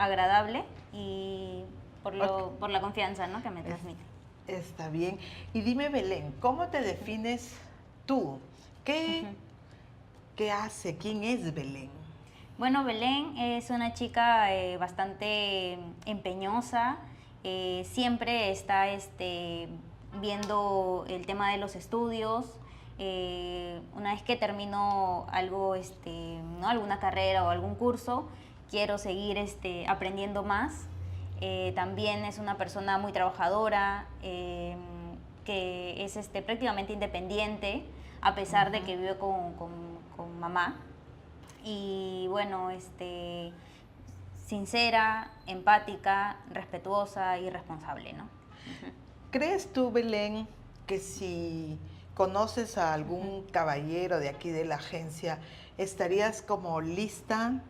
agradable y Ok, por la confianza, ¿no?, que me transmite. está bien. Y dime, Belén, ¿cómo te defines tú? ¿Qué, Ujú. qué hace? ¿Quién es Belén? Bueno, Belén es una chica bastante empeñosa, siempre está viendo el tema de los estudios. Una vez que termino algo, ¿no?, alguna carrera o algún curso, quiero seguir aprendiendo más. También es una persona muy trabajadora, que es prácticamente independiente, a pesar de Ujú. que vive con mamá. Y bueno, sincera, empática, respetuosa y responsable, ¿no? Ujú, ¿Crees tú, Belén, que si conoces a ujú. algún caballero de aquí de la agencia, estarías como lista,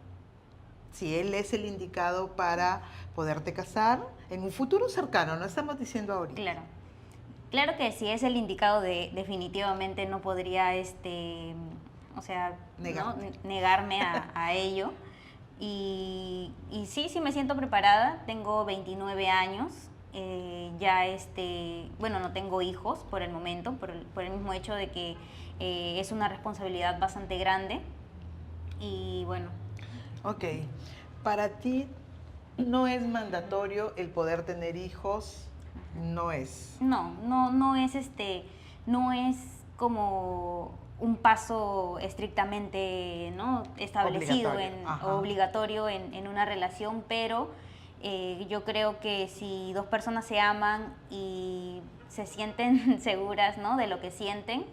si él es el indicado para poderte casar en un futuro cercano? No estamos diciendo ahorita. Claro. Claro que si es el indicado, definitivamente no podría, o sea, ¿no?, Negarte. negarme a ello. Y sí, sí me siento preparada. Tengo 29 años. Ya, bueno, no tengo hijos por el momento, por el mismo hecho de que es una responsabilidad bastante grande. Y bueno, Ok, para ti no es mandatorio el poder tener hijos, no es no es no es como un paso estrictamente, ¿no?, establecido obligatorio. o Ajá. obligatorio en una relación, pero yo creo que si dos personas se aman y se sienten seguras, ¿no?, de lo que sienten,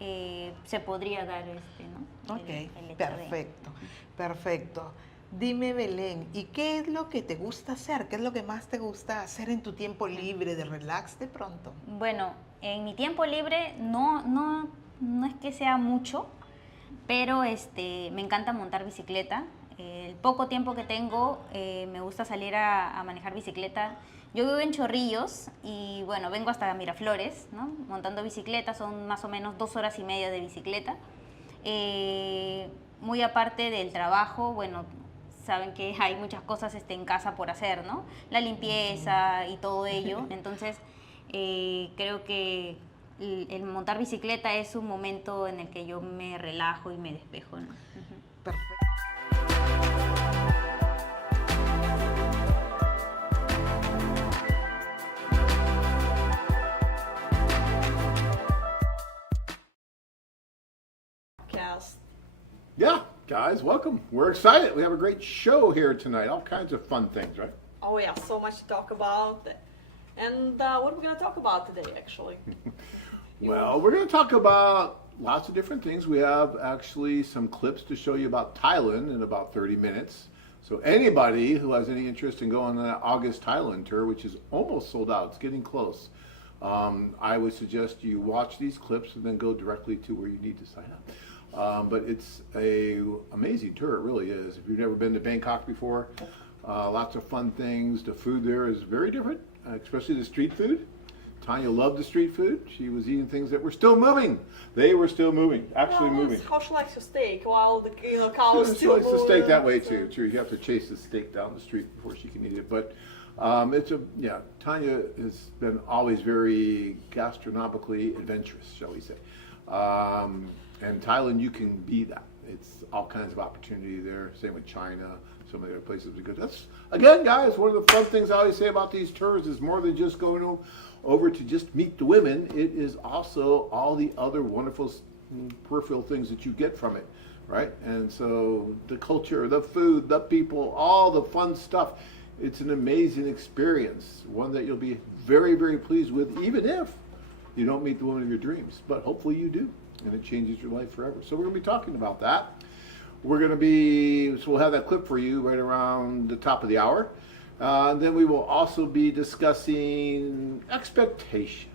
se podría dar, ¿no?, Ok, el hecho de... perfecto, perfecto. Dime, Belén, ¿y qué es lo que te gusta hacer? ¿Qué es lo que más te gusta hacer en tu tiempo Ujú. libre, de relax de pronto? Bueno, en mi tiempo libre no es que sea mucho, pero me encanta montar bicicleta. El poco tiempo que tengo, me gusta salir a manejar bicicleta. Yo vivo en Chorrillos y bueno, vengo hasta Miraflores, ¿no?, montando bicicleta. Son más o menos 2 horas y media de bicicleta. Muy aparte del trabajo, bueno, saben que hay muchas cosas en casa por hacer, ¿no? La limpieza y todo ello. Entonces, creo que el montar bicicleta es un momento en el que yo me relajo y me despejo, ¿no? Ujú. Perfecto. Podcast. Yeah, guys, welcome. We're excited. We have a great show here tonight. All kinds of fun things, right? Oh yeah, so much to talk about. And what are we gonna talk about today, actually? Well, we're going to talk about lots of different things. We have actually some clips to show you about Thailand in about 30 minutes. So anybody who has any interest in going on that August Thailand tour, which is almost sold out, it's getting close. I would suggest you watch these clips and then go directly to where you need to sign up. But it's a amazing tour, it really is. If you've never been to Bangkok before, lots of fun things. The food there is very different, especially the street food. Tanya loved the street food. She was eating things that were still moving. They were still moving, actually Well, moving. it's how she likes her steak while the cow is She still likes the steak moving. that way too. True, you have to chase the steak down the street before she can eat it. But Tanya has been always very gastronomically adventurous, shall we say. And Thailand, you can be that. It's all kinds of opportunity there. Same with China, some of the other places we go. That's, again, guys, one of the fun things I always say about these tours is more than just going over to just meet the women. It is also all the other wonderful peripheral things that you get from it, right? And so the culture, the food, the people, all the fun stuff. It's an amazing experience, one that you'll be very, very pleased with, even if you don't meet the woman of your dreams. But hopefully you do, and it changes your life forever. So we're going to be talking about that. So we'll have that clip for you right around the top of the hour. Then we will also be discussing expectations,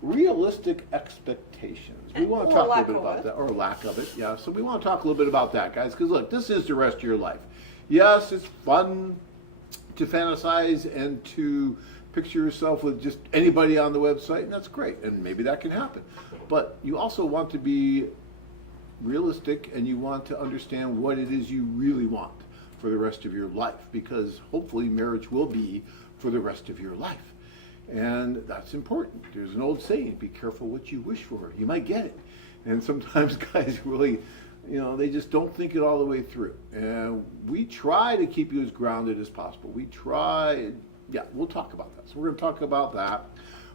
realistic expectations. We want to talk a little bit about that, or lack of it, yeah. So we want to talk a little bit about that, guys, because look, this is the rest of your life. Yes, it's fun to fantasize and to picture yourself with just anybody on the website, and that's great, and maybe that can happen. But you also want to be realistic, and you want to understand what it is you really want for the rest of your life, because hopefully marriage will be for the rest of your life. And that's important. There's an old saying, be careful what you wish for. You might get it. And sometimes guys really, they just don't think it all the way through. And we try to keep you as grounded as possible. We try, we'll talk about that. So we're going to talk about that.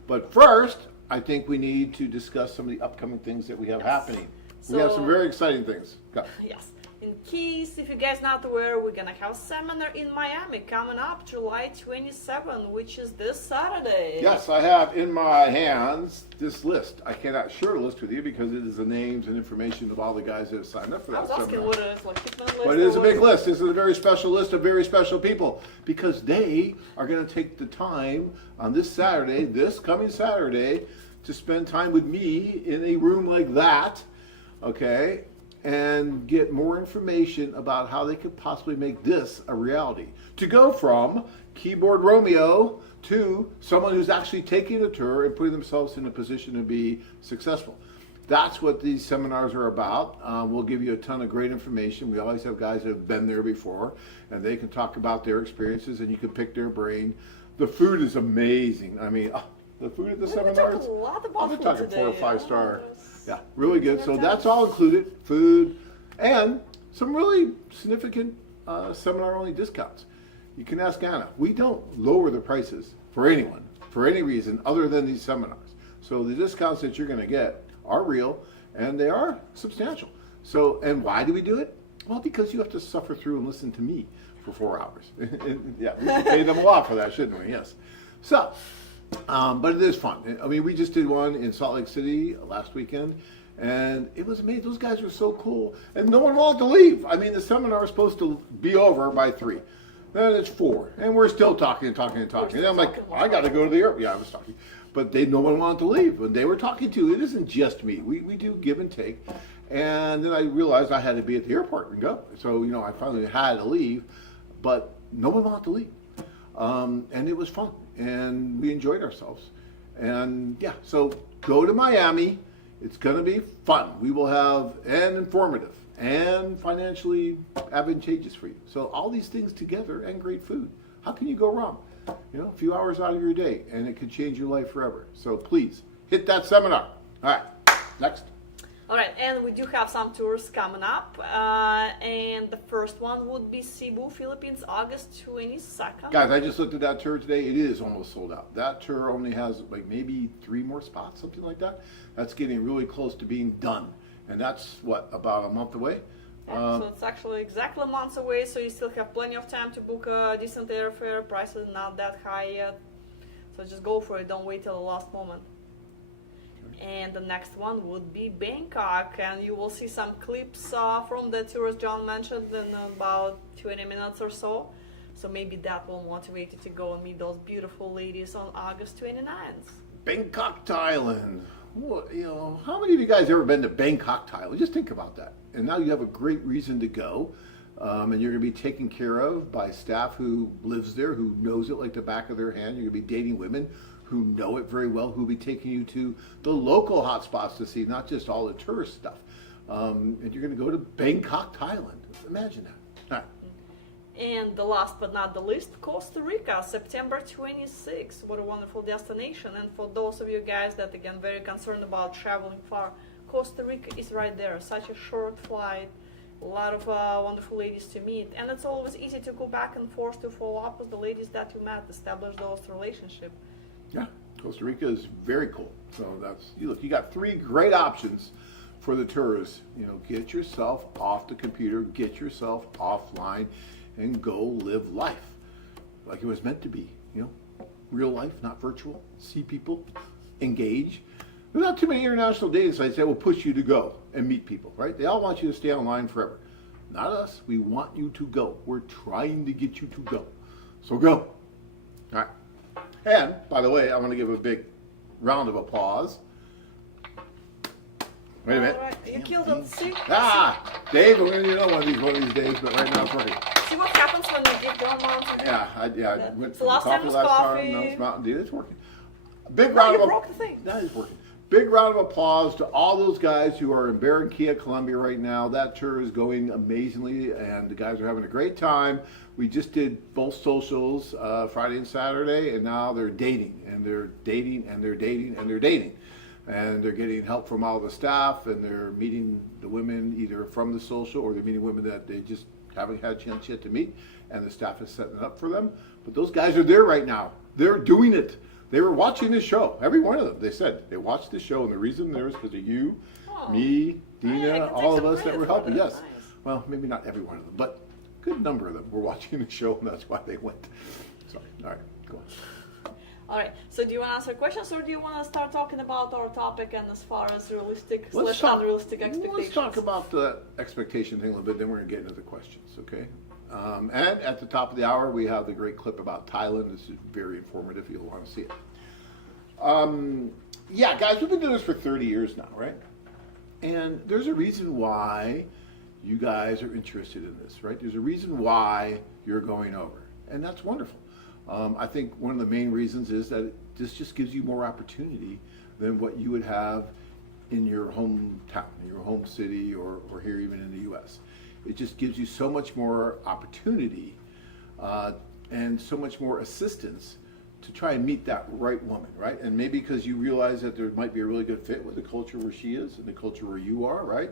But first, I think we need to discuss some of the upcoming things that we have happening. We have some very exciting things. Go. Yes. In case, if you guys not aware, we're gonna have a seminar in Miami coming up July 27, which is this Saturday. Yes, I have in my hands this list. I cannot share a list with you because it is the names and information of all the guys that have signed up for that I was asking seminar. what it is, like 6-minute list. But it is a big list. This is a very special list of very special people because they are going to take the time on this Saturday, this coming Saturday, to spend time with me in a room like that, okay, and get more information about how they could possibly make this a reality. To go from keyboard Romeo to someone who's actually taking a tour and putting themselves in a position to be successful. That's what these seminars are about. We'll give you a ton of great information. We always have guys that have been there before, and they can talk about their experiences, and you can pick their brain. The food is amazing. I mean, the food at the seminars. We're talking a lot about I'm food talking today. 4 or 5 star. Yes. Yeah, really good. So that's all included, food, and some really significant seminar-only discounts. You can ask Anna. We don't lower the prices for anyone, for any reason other than these seminars. So the discounts that you're going to get are real, and they are substantial. So, and why do we do it? Well, because you have to suffer through and listen to me for 4 hours. Yeah, we should pay them a lot for that, shouldn't we? Yes. So, but it is fun. I mean, we just did one in Salt Lake City last weekend, and it was amazing. Those guys were so cool, and no one wanted to leave. I mean, the seminar was supposed to be over by 3. Then it's 4, and we're still talking and talking and talking. And I'm like, I got to go to the airport. Yeah, I was talking. But no one wanted to leave. When they were talking to, it isn't just me. We do give and take. And then I realized I had to be at the airport and go. So, I finally had to leave, but no one wanted to leave. And it was fun, and we enjoyed ourselves. And yeah, so go to Miami. It's going to be fun. We will have and informative and financially advantageous for you. So all these things together and great food. How can you go wrong? A few hours out of your day, and it could change your life forever. So please hit that seminar. All right, next. All right, and we do have some tours coming up, and the first one would be Cebu, Philippines, August 22nd. Guys, I just looked at that tour today. It is almost sold out. That tour only has like maybe 3 more spots, something like that. That's getting really close to being done, and that's what, about a month away. Yeah, so it's actually exactly a month away, so you still have plenty of time to book a decent airfare. Prices not that high yet, so just go for it. Don't wait till the last moment. And the next one would be Bangkok, and you will see some clips from the tours John mentioned in about 20 minutes or so. So maybe that will motivate you to go and meet those beautiful ladies on August 29th. Bangkok, Thailand. Well, how many of you guys ever been to Bangkok, Thailand? Just think about that. And now you have a great reason to go, and you're going to be taken care of by staff who lives there, who knows it like the back of their hand. You're going to be dating women who know it very well, who will be taking you to the local hot spots to see, not just all the tourist stuff. And you're going to go to Bangkok, Thailand. Imagine that. All right. And the last but not the least, Costa Rica, September 26th. What a wonderful destination. And for those of you guys that, again, very concerned about traveling far, Costa Rica is right there. Such a short flight, a lot of wonderful ladies to meet. And it's always easy to go back and forth to follow up with the ladies that you met, establish those relationships. Yeah, Costa Rica is very cool. So you got 3 great options for the tourists. Get yourself off the computer, get yourself offline, and go live life like it was meant to be. Real life, not virtual. See people, engage. There's not too many international dating sites that will push you to go and meet people, right? They all want you to stay online forever. Not us. We want you to go. We're trying to get you to go. So go. All right. And, by the way, I want to give a big round of applause. Wait a minute. All right, you killed it. See? Dave, we're going to know one of these days, but right now it's working. See what happens when you give them on? Yeah, I went So from last time was last coffee. Now it's Mountain Dew. It's working. A big No, round you of broke the thing. That is working. big round of applause to all those guys who are in Barranquilla, Colombia right now. That tour is going amazingly, and the guys are having a great time. We just did both socials, Friday and Saturday, and now they're dating, and they're dating, and they're dating, and they're dating. And they're getting help from all the staff, and they're meeting the women either from the social, or they're meeting women that they just haven't had a chance yet to meet, and the staff is setting it up for them. But those guys are there right now. They're doing it. They were watching this show. Every one of them. They said they watched the show, and the reason there is because of you, me, Dina, all of us that were helping. Yes. Nice. Well, maybe not every one of them, but a good number of them were watching the show, and that's why they went. Sorry. All right, go on. All right. So do you want to answer questions, or do you want to start talking about our topic and as far as realistic Let's / unrealistic expectations? Let's talk about the expectation thing a little bit, then we're going to get into the questions, okay? And at the top of the hour, we have the great clip about Thailand. This is very informative. You'll want to see it. Yeah, guys, we've been doing this for 30 years now, right? And there's a reason why you guys are interested in this, right? There's a reason why you're going over, and that's wonderful. I think one of the main reasons is that this just gives you more opportunity than what you would have in your hometown, in your home city, or here even in the U.S. It just gives you so much more opportunity and so much more assistance to try and meet that right woman, right? And maybe because you realize that there might be a really good fit with the culture where she is and the culture where you are, right?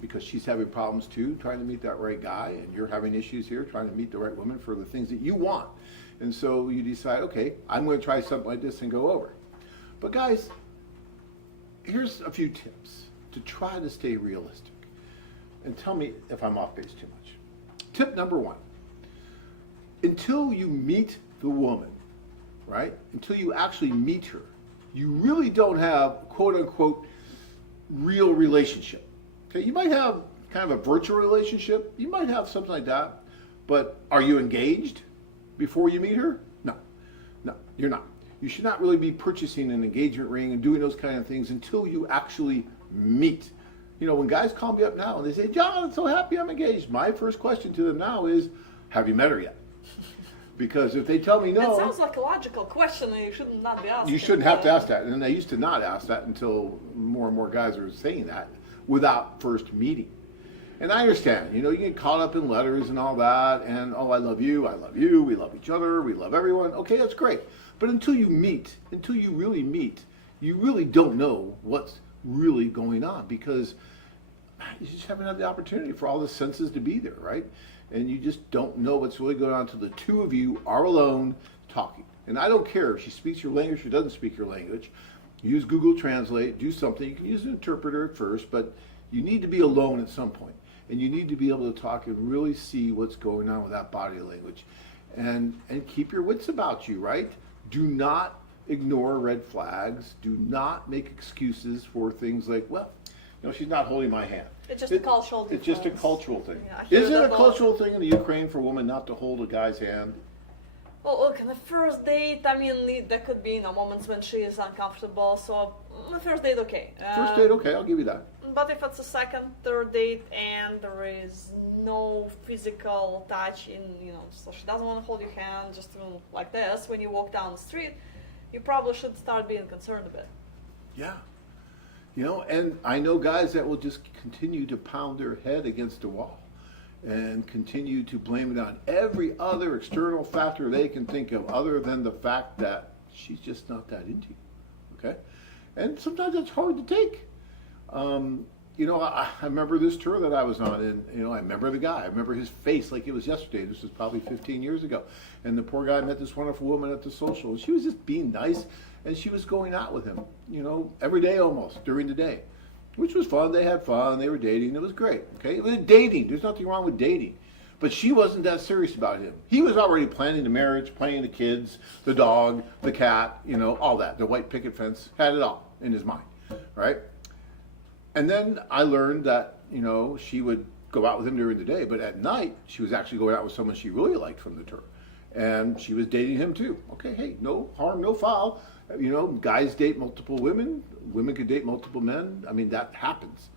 Because she's having problems too, trying to meet that right guy, and you're having issues here, trying to meet the right woman for the things that you want. And so you decide, okay, I'm going to try something like this and go over. But guys, here's a few tips to try to stay realistic. And tell me if I'm off base too much. Tip number one, until you meet the woman, right? Until you actually meet her, you really don't have, quote unquote, real relationship. Okay, you might have kind of a virtual relationship. You might have something like that. But are you engaged before you meet her? No, you're not. You should not really be purchasing an engagement ring and doing those kind of things until you actually meet. You know, when guys call me up now and they say, John, I'm so happy I'm engaged, my first question to them now is, have you met her yet? Because if they tell me no... That sounds like a logical question, and you should not be asking. You shouldn't have to ask that. And I used to not ask that until more and more guys are saying that without first meeting. And I understand, you know, you get caught up in letters and all that, and, oh, I love you, we love each other, we love everyone. Okay, that's great. But until you meet, until you really meet, you really don't know what's really going on, because you just haven't had the opportunity for all the senses to be there, right? And you just don't know what's really going on until the two of you are alone talking. And I don't care if she speaks your language or doesn't speak your language. Use Google Translate, do something. You can use an interpreter at first, but you need to be alone at some point. And you need to be able to talk and really see what's going on with that body language. And keep your wits about you, right? Do not ignore red flags. Do not make excuses for things like, well, you know, she's not holding my hand. It's just a cultural difference. It's just a cultural thing. Yeah, Is it a cultural thing in the Ukraine for a woman not to hold a guy's hand? Well, look, on the first date, I mean, there could be, you know, moments when she is uncomfortable, so the first date, okay. First date, okay, I'll give you that. But if it's a second, third date, and there is no physical touch in, you know, so she doesn't want to hold your hand, just like this, when you walk down the street, you probably should start being concerned a bit. Yeah. You know, and I know guys that will just continue to pound their head against the wall and continue to blame it on every other external factor they can think of other than the fact that she's just not that into you, okay? And sometimes it's hard to take. You know, I remember this tour that I was on, and, you know, I remember the guy. I remember his face like it was yesterday. This was probably 15 years ago. And the poor guy met this wonderful woman at the social. She was just being nice, and she was going out with him, you know, every day almost, during the day, which was fun. They had fun. They were dating. It was great, okay? It was dating. There's nothing wrong with dating. But she wasn't that serious about him. He was already planning the marriage, planning the kids, the dog, the cat, you know, all that. The white picket fence, had it all in his mind, right? And then I learned that, you know, she would go out with him during the day, but at night, she was actually going out with someone she really liked from the tour. And she was dating him too. Okay, hey, no harm, no foul. You know, guys date multiple women. Women could date multiple men. I mean, that happens.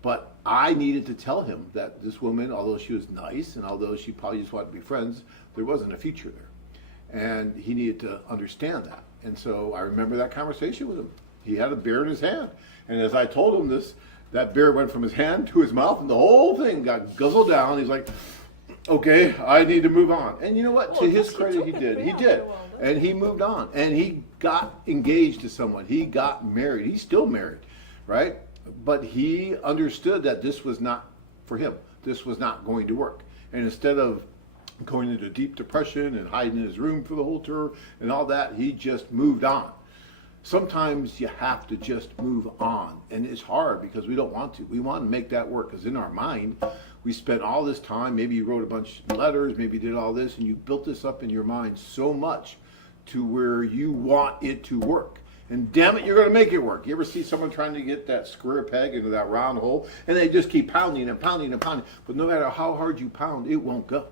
But I needed to tell him that this woman, although she was nice, and although she probably just wanted to be friends, there wasn't a future there. And he needed to understand that. And so I remember that conversation with him. He had a bear in his hand. And as I told him this, that bear went from his hand to his mouth and the whole thing got guzzled down. He's like, okay, I need to move on. And you know what? To his credit, he did. He did. And he moved on. And he got engaged to someone. He got married. He's still married, right? But he understood that this was not for him. This was not going to work. And instead of going into deep depression and hiding in his room for the whole tour and all that, he just moved on. Sometimes you have to just move on, and it's hard because we don't want to. We want to make that work because in our mind, we spent all this time, maybe you wrote a bunch of letters, maybe you did all this, and you built this up in your mind so much to where you want it to work. And damn it, you're going to make it work. You ever see someone trying to get that square peg into that round hole, and they just keep pounding and pounding and pounding, but no matter how hard you pound, it won't go.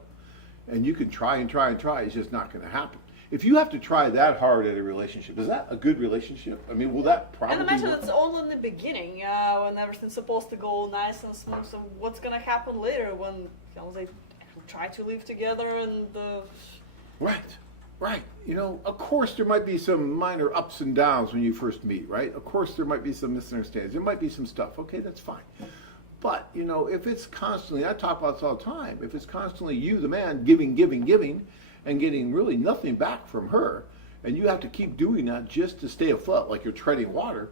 And you can try and try and try, it's just not going to happen. If you have to try that hard at a relationship, is that a good relationship? I mean, will that probably And imagine work? it's only in the beginning, when everything's supposed to go nice and smooth. So what's gonna happen later when they try to live together and Right, right. You know, of course there might be some minor ups and downs when you first meet, right? Of course there might be some misunderstandings. There might be some stuff. Okay, that's fine. But, you know, if it's constantly, I talk about this all the time, if it's constantly you, the man, giving, and getting really nothing back from her, and you have to keep doing that just to stay afloat, like you're treading water,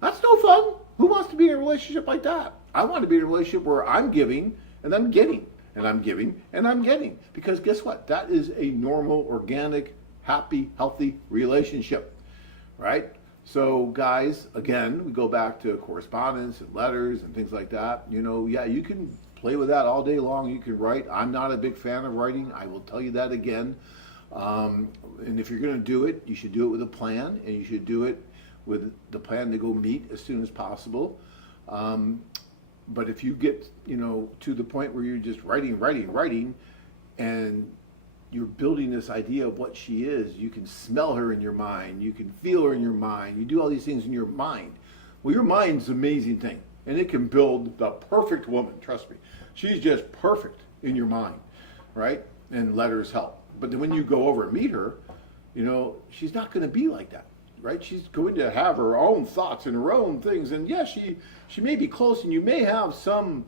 that's no fun. Who wants to be in a relationship like that? I want to be in a relationship where I'm giving and I'm getting, and I'm giving and I'm getting. Because guess what? That is a normal, organic, happy, healthy relationship, right? So guys, again, we go back to correspondence and letters and things like that. You know, yeah, you can play with that all day long. You can write. I'm not a big fan of writing. I will tell you that again. And if you're going to do it, you should do it with a plan, and you should do it with the plan to go meet as soon as possible. But if you get, you know, to the point where you're just writing, and you're building this idea of what she is, you can smell her in your mind, you can feel her in your mind, you do all these things in your mind. Well, your mind's an amazing thing, and it can build the perfect woman, trust me. She's just perfect in your mind, right? And letters help. But then when you go over and meet her, you know, she's not going to be like that, right? She's going to have her own thoughts and her own things. And yes, she may be close, and you may have some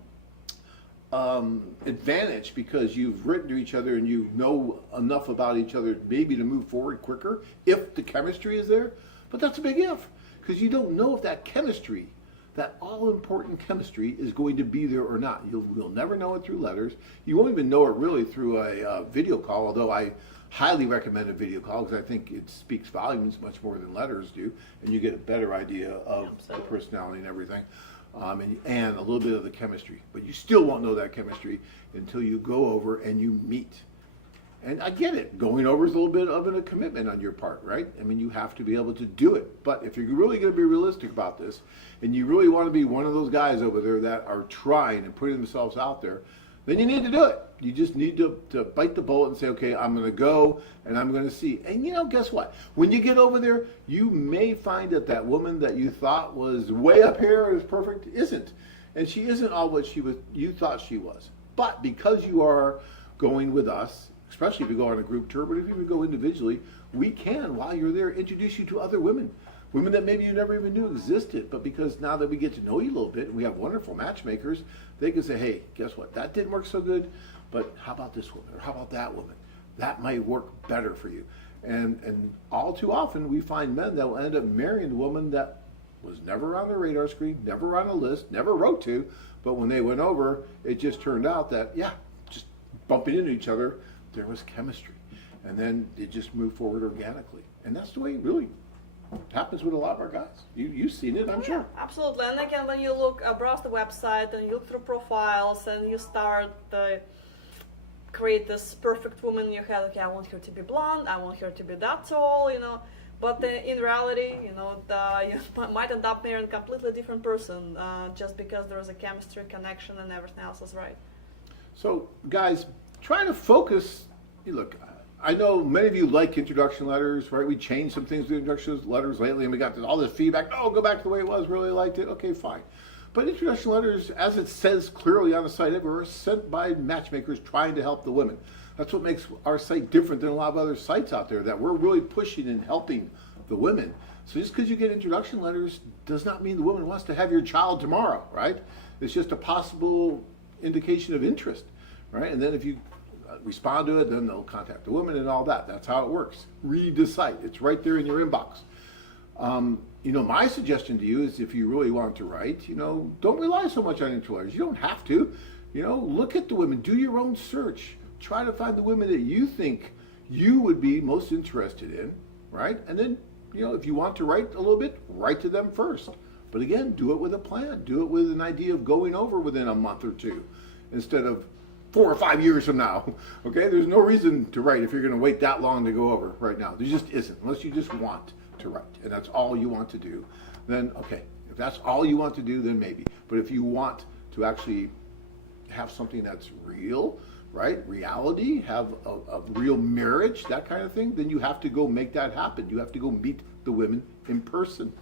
advantage because you've written to each other and you know enough about each other maybe to move forward quicker if the chemistry is there. But that's a big if, because you don't know if that chemistry, that all-important chemistry, is going to be there or not. You'll never know it through letters. You won't even know it really through a video call, although I highly recommend a video call because I think it speaks volumes much more than letters do, and you get a better idea of the personality and everything, and a little bit of the chemistry. But you still won't know that chemistry until you go over and you meet. And I get it. Going over is a little bit of a commitment on your part, right? I mean, you have to be able to do it. But if you're really going to be realistic about this, and you really want to be one of those guys over there that are trying and putting themselves out there, then you need to do it. You just need to bite the bullet and say, okay, I'm going to go and I'm going to see. And you know, guess what? When you get over there, you may find that that woman that you thought was way up here and is perfect isn't. And she isn't all what you thought she was. But because you are going with us, especially if you go on a group tour, but if you would go individually, we can, while you're there, introduce you to other women. Women that maybe you never even knew existed, but because now that we get to know you a little bit, and we have wonderful matchmakers, they can say, hey, guess what? That didn't work so good, but how about this woman? Or how about that woman? That might work better for you. And all too often, we find men that will end up marrying the woman that was never on the radar screen, never on a list, never wrote to, but when they went over, it just turned out that, yeah, just bumping into each other, there was chemistry. And then it just moved forward organically. And that's the way it really happens with a lot of our guys. You've seen it, I'm sure. Absolutely. And again, when you look, browse the website and you look through profiles and you start create this perfect woman in your head, okay, I want her to be blonde, I want her to be that tall, you know. But in reality, you know, you might end up marrying a completely different person just because there is a chemistry, connection, and everything else is right. So, guys, trying to focus, look, I know many of you like introduction letters, right? We changed some things with introduction letters lately, and we got all this feedback. Oh, go back to the way it was, really liked it. Okay, fine. But introduction letters, as it says clearly on the site, are sent by matchmakers trying to help the women. That's what makes our site different than a lot of other sites out there, that we're really pushing and helping the women. So just because you get introduction letters does not mean the woman wants to have your child tomorrow, right? It's just a possible indication of interest, right? And then if you respond to it, then they'll contact the woman and all that. That's how it works. Read the site. It's right there in your inbox. My suggestion to you is if you really want to write, don't rely so much on intro letters. You don't have to. Look at the women. Do your own search. Try to find the women that you think you would be most interested in, right? And then, if you want to write a little bit, write to them first. But again, do it with a plan. Do it with an idea of going over within a month or two instead of 4 or 5 years from now. Okay, there's no reason to write if you're going to wait that long to go over right now. There just isn't, unless you just want to write and that's all you want to do. Then okay, if that's all you want to do, then maybe. But if you want to actually have something that's real, right, reality, have a real marriage, that kind of thing, then you have to go make that happen. You have to go meet the women in person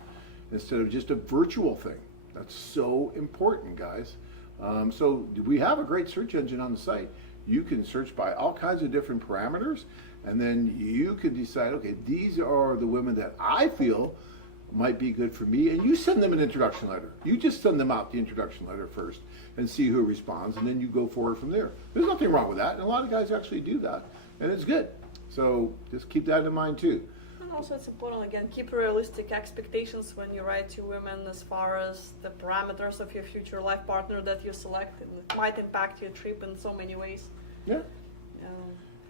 instead of just a virtual thing. That's so important, guys. So we have a great search engine on the site. You can search by all kinds of different parameters, and then you can decide, okay, these are the women that I feel might be good for me, and you send them an introduction letter. You just send them out the introduction letter first and see who responds, and then you go forward from there. There's nothing wrong with that, and a lot of guys actually do that, and it's good. So just keep that in mind too. And also it's important, again, keep realistic expectations when you write to women as far as the parameters of your future life partner that you select. And it might impact your trip in so many ways. Yeah.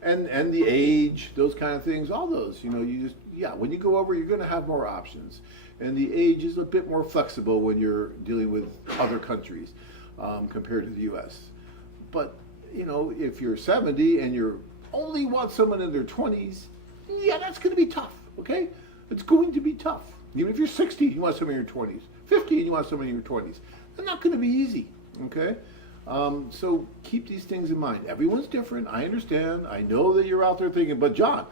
And the age, those kind of things, all those, when you go over, you're going to have more options. And the age is a bit more flexible when you're dealing with other countries compared to the U.S. But, if you're 70 and you only want someone in their 20s, yeah, that's going to be tough, okay? It's going to be tough. Even if you're 60, you want someone in your 20s. 50, and you want someone in your 20s. It's not going to be easy, okay? So keep these things in mind. Everyone's different. I understand. I know that you're out there thinking, but John,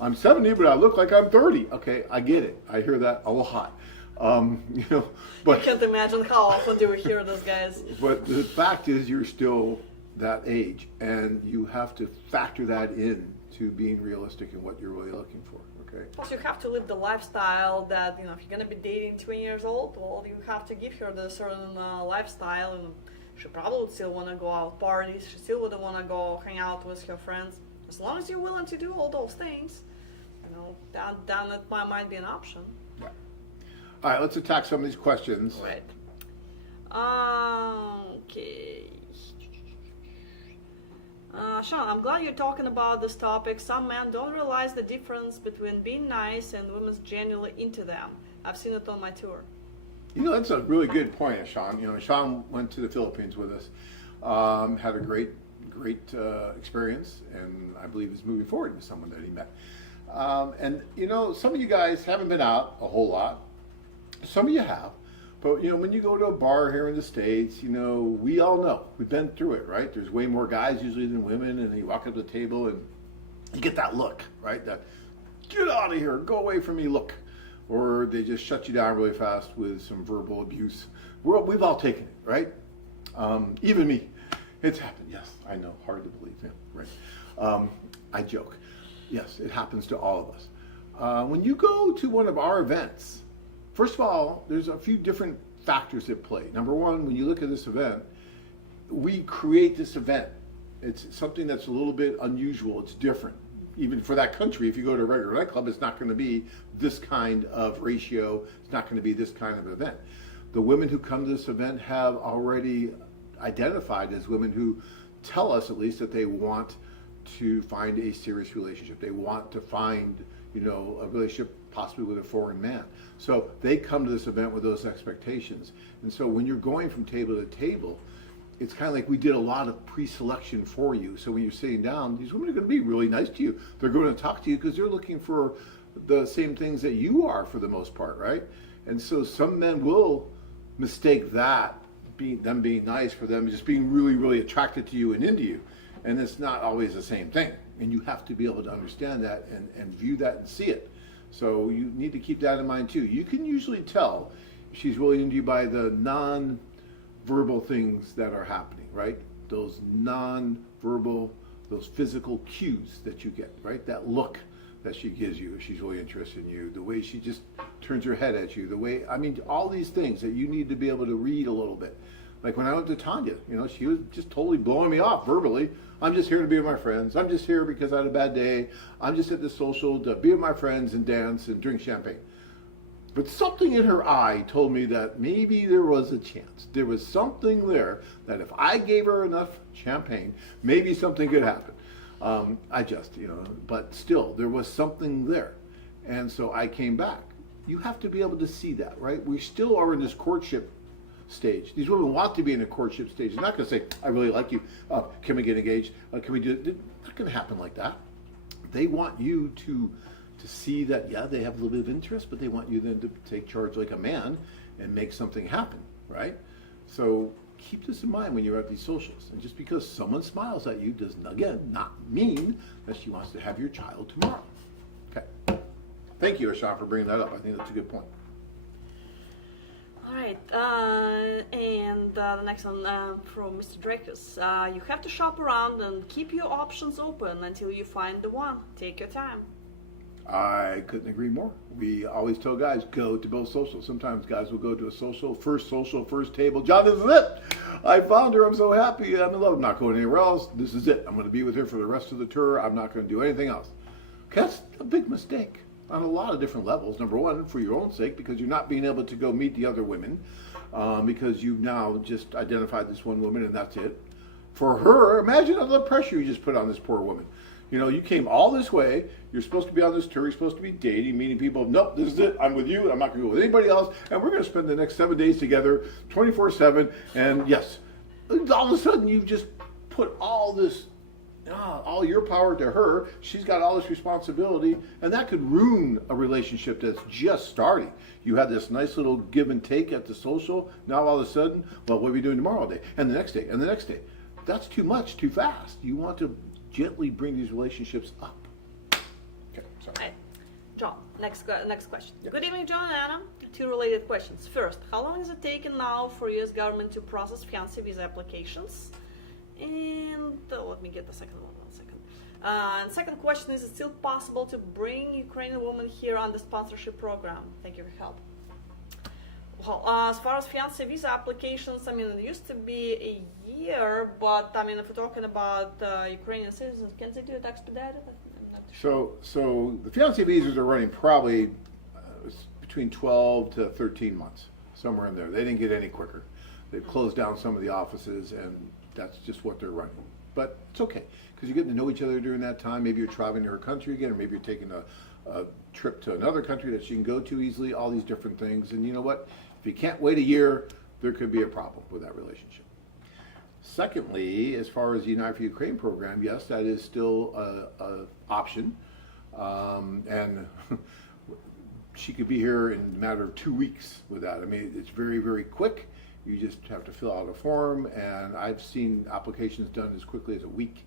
I'm 70, but I look like I'm 30. Okay, I get it. I hear that a lot. But I can't imagine how often do we hear those guys. But the fact is, you're still that age, and you have to factor that in to being realistic in what you're really looking for. Okay. Plus, you have to live the lifestyle that if you're gonna be dating 20 years old, well, you have to give her the certain lifestyle, and she probably would still want to go out parties. She still would want to go hang out with her friends. As long as you're willing to do all those things, that might be an option. Right. All right, let's attack some of these questions. Right. Okay. Sean, I'm glad you're talking about this topic. Some men don't realize the difference between being nice and women's genuinely into them. I've seen it on my tour. That's a really good point, Sean. Sean went to the Philippines with us, had a great experience, and I believe is moving forward with someone that he met. And some of you guys haven't been out a whole lot. Some of you have. But, when you go to a bar here in the States, we all know. We've been through it, right? There's way more guys usually than women, and you walk up to the table and you get that look, right? That, get out of here, go away from me look. Or they just shut you down really fast with some verbal abuse. We've all taken it, right? Even me. It's happened, yes, I know, hard to believe, yeah, right. I joke. Yes, it happens to all of us. When you go to one of our events, first of all, there's a few different factors at play. Number one, when you look at this event, we create this event. It's something that's a little bit unusual. It's different. Even for that country, if you go to a regular nightclub, it's not going to be this kind of ratio. It's not going to be this kind of event. The women who come to this event have already identified as women who tell us at least that they want to find a serious relationship. They want to find, a relationship possibly with a foreign man. So they come to this event with those expectations. And so when you're going from table to table, it's kind of like we did a lot of pre-selection for you. So when you're sitting down, these women are going to be really nice to you. They're going to talk to you because they're looking for the same things that you are for the most part, right? And so some men will mistake that, them being nice, for them just being really, really attracted to you and into you. And it's not always the same thing. And you have to be able to understand that and view that and see it. So you need to keep that in mind too. You can usually tell if she's really into you by the non-verbal things that are happening, right? Those non-verbal, those physical cues that you get, right? That look, that she gives you if she's really interested in you, the way she just turns her head at you, the way, I mean, all these things that you need to be able to read a little bit. Like when I went to Tanya, you know, she was just totally blowing me off verbally. I'm just here to be with my friends. I'm just here because I had a bad day. I'm just at the social to be with my friends and dance and drink champagne. But something in her eye told me that maybe there was a chance. There was something there that if I gave her enough champagne, maybe something could happen. But still, there was something there. And so I came back. You have to be able to see that, right? We still are in this courtship stage. These women want to be in a courtship stage. They're not going to say, I really like you. Can we get engaged? Can we do it? It's not going to happen like that. They want you to see that, yeah, they have a little bit of interest, but they want you then to take charge like a man and make something happen, right? So keep this in mind when you're at these socials. And just because someone smiles at you does, again, not mean that she wants to have your child tomorrow. Okay. Thank you, Ashan, for bringing that up. I think that's a good point. All right, and the next one from Mr. Drakus. You have to shop around and keep your options open until you find the one. Take your time. I couldn't agree more. We always tell guys, go to both socials. Sometimes guys will go to a social, first table. John, this is it. I found her. I'm so happy. I'm in love. I'm not going anywhere else. This is it. I'm going to be with her for the rest of the tour. I'm not going to do anything else. That's a big mistake on a lot of different levels. Number one, for your own sake, because you're not being able to go meet the other women because you've now just identified this one woman and that's it. For her, imagine all the pressure you just put on this poor woman. You know, you came all this way. You're supposed to be on this tour. You're supposed to be dating, meeting people. Nope, this is it. I'm with you. I'm not going to go with anybody else. And we're going to spend the next 7 days together, 24/7. And yes, all of a sudden you've just put all this, all your power to her. She's got all this responsibility. And that could ruin a relationship that's just starting. You had this nice little give and take at the social. Now all of a sudden, well, what are we doing tomorrow day? And the next day, and the next day. That's too much, too fast. You want to gently bring these relationships up. Okay, sorry. Right. John, next question. Yep. Good evening, John and Anna. 2 related questions. First, how long is it taken now for U.S. government to process fiancé visa applications? And let me get the second one. 1 second. And second question, is it still possible to bring Ukrainian women here on the sponsorship program? Thank you for your help. Well, as far as fiancé visa applications, I mean, it used to be a year, but I mean, if we're talking about Ukrainian citizens, can they do it expedited? I'm not sure. So the fiancé visas are running probably between 12 to 13 months, somewhere in there. They didn't get any quicker. They've closed down some of the offices, and that's just what they're running. But it's okay, because you're getting to know each other during that time. Maybe you're traveling to her country again, or maybe you're taking a trip to another country that she can go to easily, all these different things. And you know what? If you can't wait a year, there could be a problem with that relationship. Secondly, as far as the Unite for Ukraine program, yes, that is still an option. And she could be here in a matter of 2 weeks with that. I mean, it's very, very quick. You just have to fill out a form, and I've seen applications done as quickly as a week.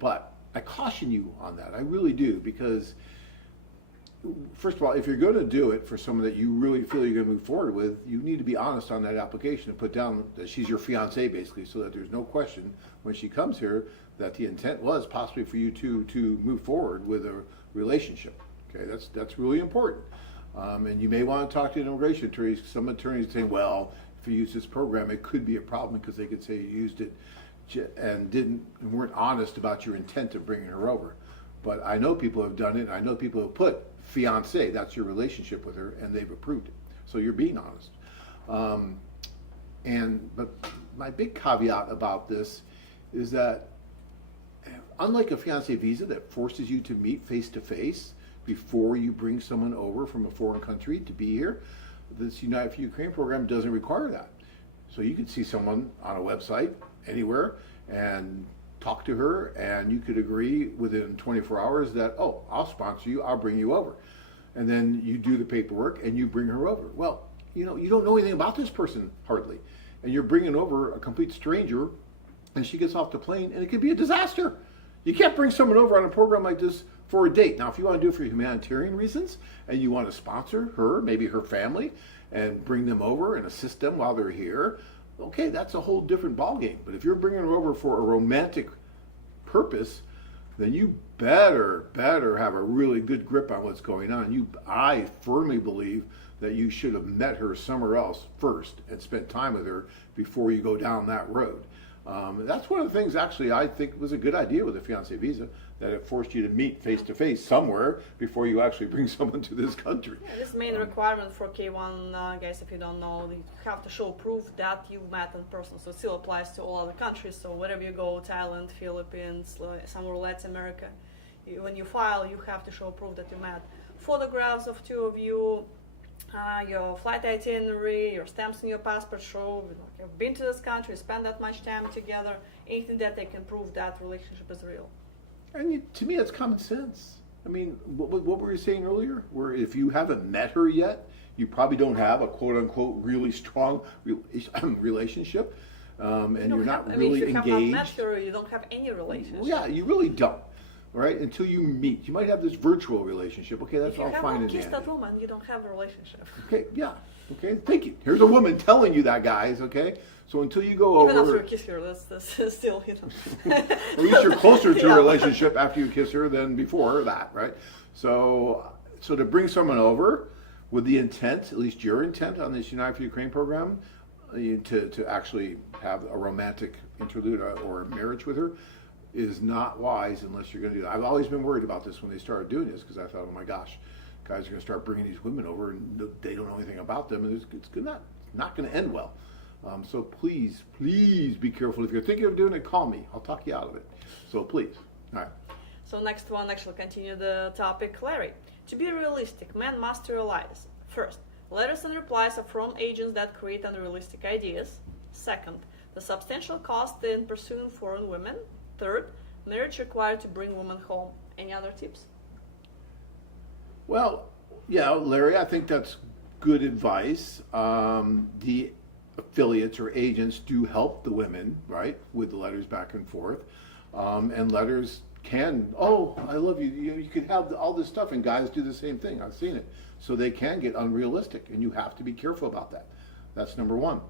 But I caution you on that. I really do, because first of all, if you're going to do it for someone that you really feel you're going to move forward with, you need to be honest on that application and put down that she's your fiancée, basically, so that there's no question when she comes here that the intent was possibly for you to move forward with a relationship. Okay, that's really important. And you may want to talk to immigration attorneys. Some attorneys are saying, well, if you use this program, it could be a problem because they could say you used it and weren't honest about your intent of bringing her over. But I know people have done it. I know people have put fiancé, that's your relationship with her, and they've approved it. So you're being honest. But my big caveat about this is that unlike a fiancé visa that forces you to meet face to face before you bring someone over from a foreign country to be here, this Unite for Ukraine program doesn't require that. So you could see someone on a website anywhere and talk to her, and you could agree within 24 hours that, oh, I'll sponsor you, I'll bring you over. And then you do the paperwork and you bring her over. Well, you don't know anything about this person hardly. And you're bringing over a complete stranger, and she gets off the plane, and it could be a disaster. You can't bring someone over on a program like this for a date. Now, if you want to do it for humanitarian reasons, and you want to sponsor her, maybe her family, and bring them over and assist them while they're here, okay, that's a whole different ballgame. But if you're bringing her over for a romantic purpose, then you better have a really good grip on what's going on. I firmly believe that you should have met her somewhere else first and spent time with her before you go down that road. That's one of the things actually I think was a good idea with the fiancé visa, that it forced you to meet face to face somewhere before you actually bring someone to this country. Yeah, this main requirement for K1 guys, if you don't know, you have to show proof that you met in person. So it still applies to all other countries. So wherever you go, Thailand, Philippines, somewhere Latin America, when you file, you have to show proof that you met. Photographs of two of you, your flight itinerary, your stamps in your passport show you've been to this country, spent that much time together, anything that they can prove that relationship is real. And to me, that's common sense. I mean, what were you saying earlier? Where if you haven't met her yet, you probably don't have a quote-unquote really strong relationship, and you're not really if you engaged. have not met her, you don't have any relationship. Yeah, you really don't, right? Until you meet. You might have this virtual relationship. Okay, that's all fine and dandy. If you have not kissed that woman, you don't have a relationship. Okay, yeah. Okay, thank you. Here's a woman telling you that, guys, okay? So until you go Even over... after you kiss her, that's still, At least you're closer to a relationship after you kiss her than before that, right? So to bring someone over with the intent, at least your intent on this United for Ukraine program, to actually have a romantic interlude or marriage with her is not wise unless you're going to do that. I've always been worried about this when they started doing this because I thought, oh my gosh, guys are going to start bringing these women over and they don't know anything about them, and it's not going to end well. So please be careful. If you're thinking of doing it, call me. I'll talk you out of it. So please. All right. So next one, actually continue the topic, Larry. To be realistic, men must realize, first, letters and replies are from agents that create unrealistic ideas. Second, the substantial cost in pursuing foreign women. Third, marriage required to bring women home. Any other tips? Well, yeah, Larry, I think that's good advice. The affiliates or agents do help the women, right, with the letters back and forth. And letters can, oh, I love you. You can have all this stuff, and guys do the same thing. I've seen it. So they can get unrealistic, and you have to be careful about that. That's number one.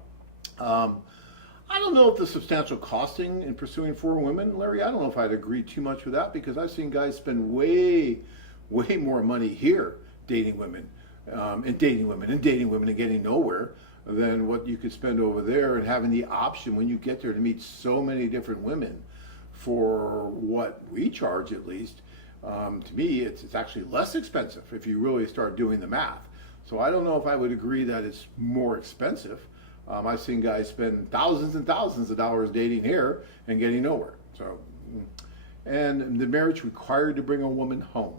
I don't know if the substantial costing in pursuing foreign women, Larry, I don't know if I'd agree too much with that, because I've seen guys spend way more money here dating women, and getting nowhere than what you could spend over there, and having the option when you get there to meet so many different women for what we charge, at least. To me, it's actually less expensive if you really start doing the math. So I don't know if I would agree that it's more expensive. I've seen guys spend thousands and thousands of dollars dating here and getting nowhere. So, and the marriage required to bring a woman home.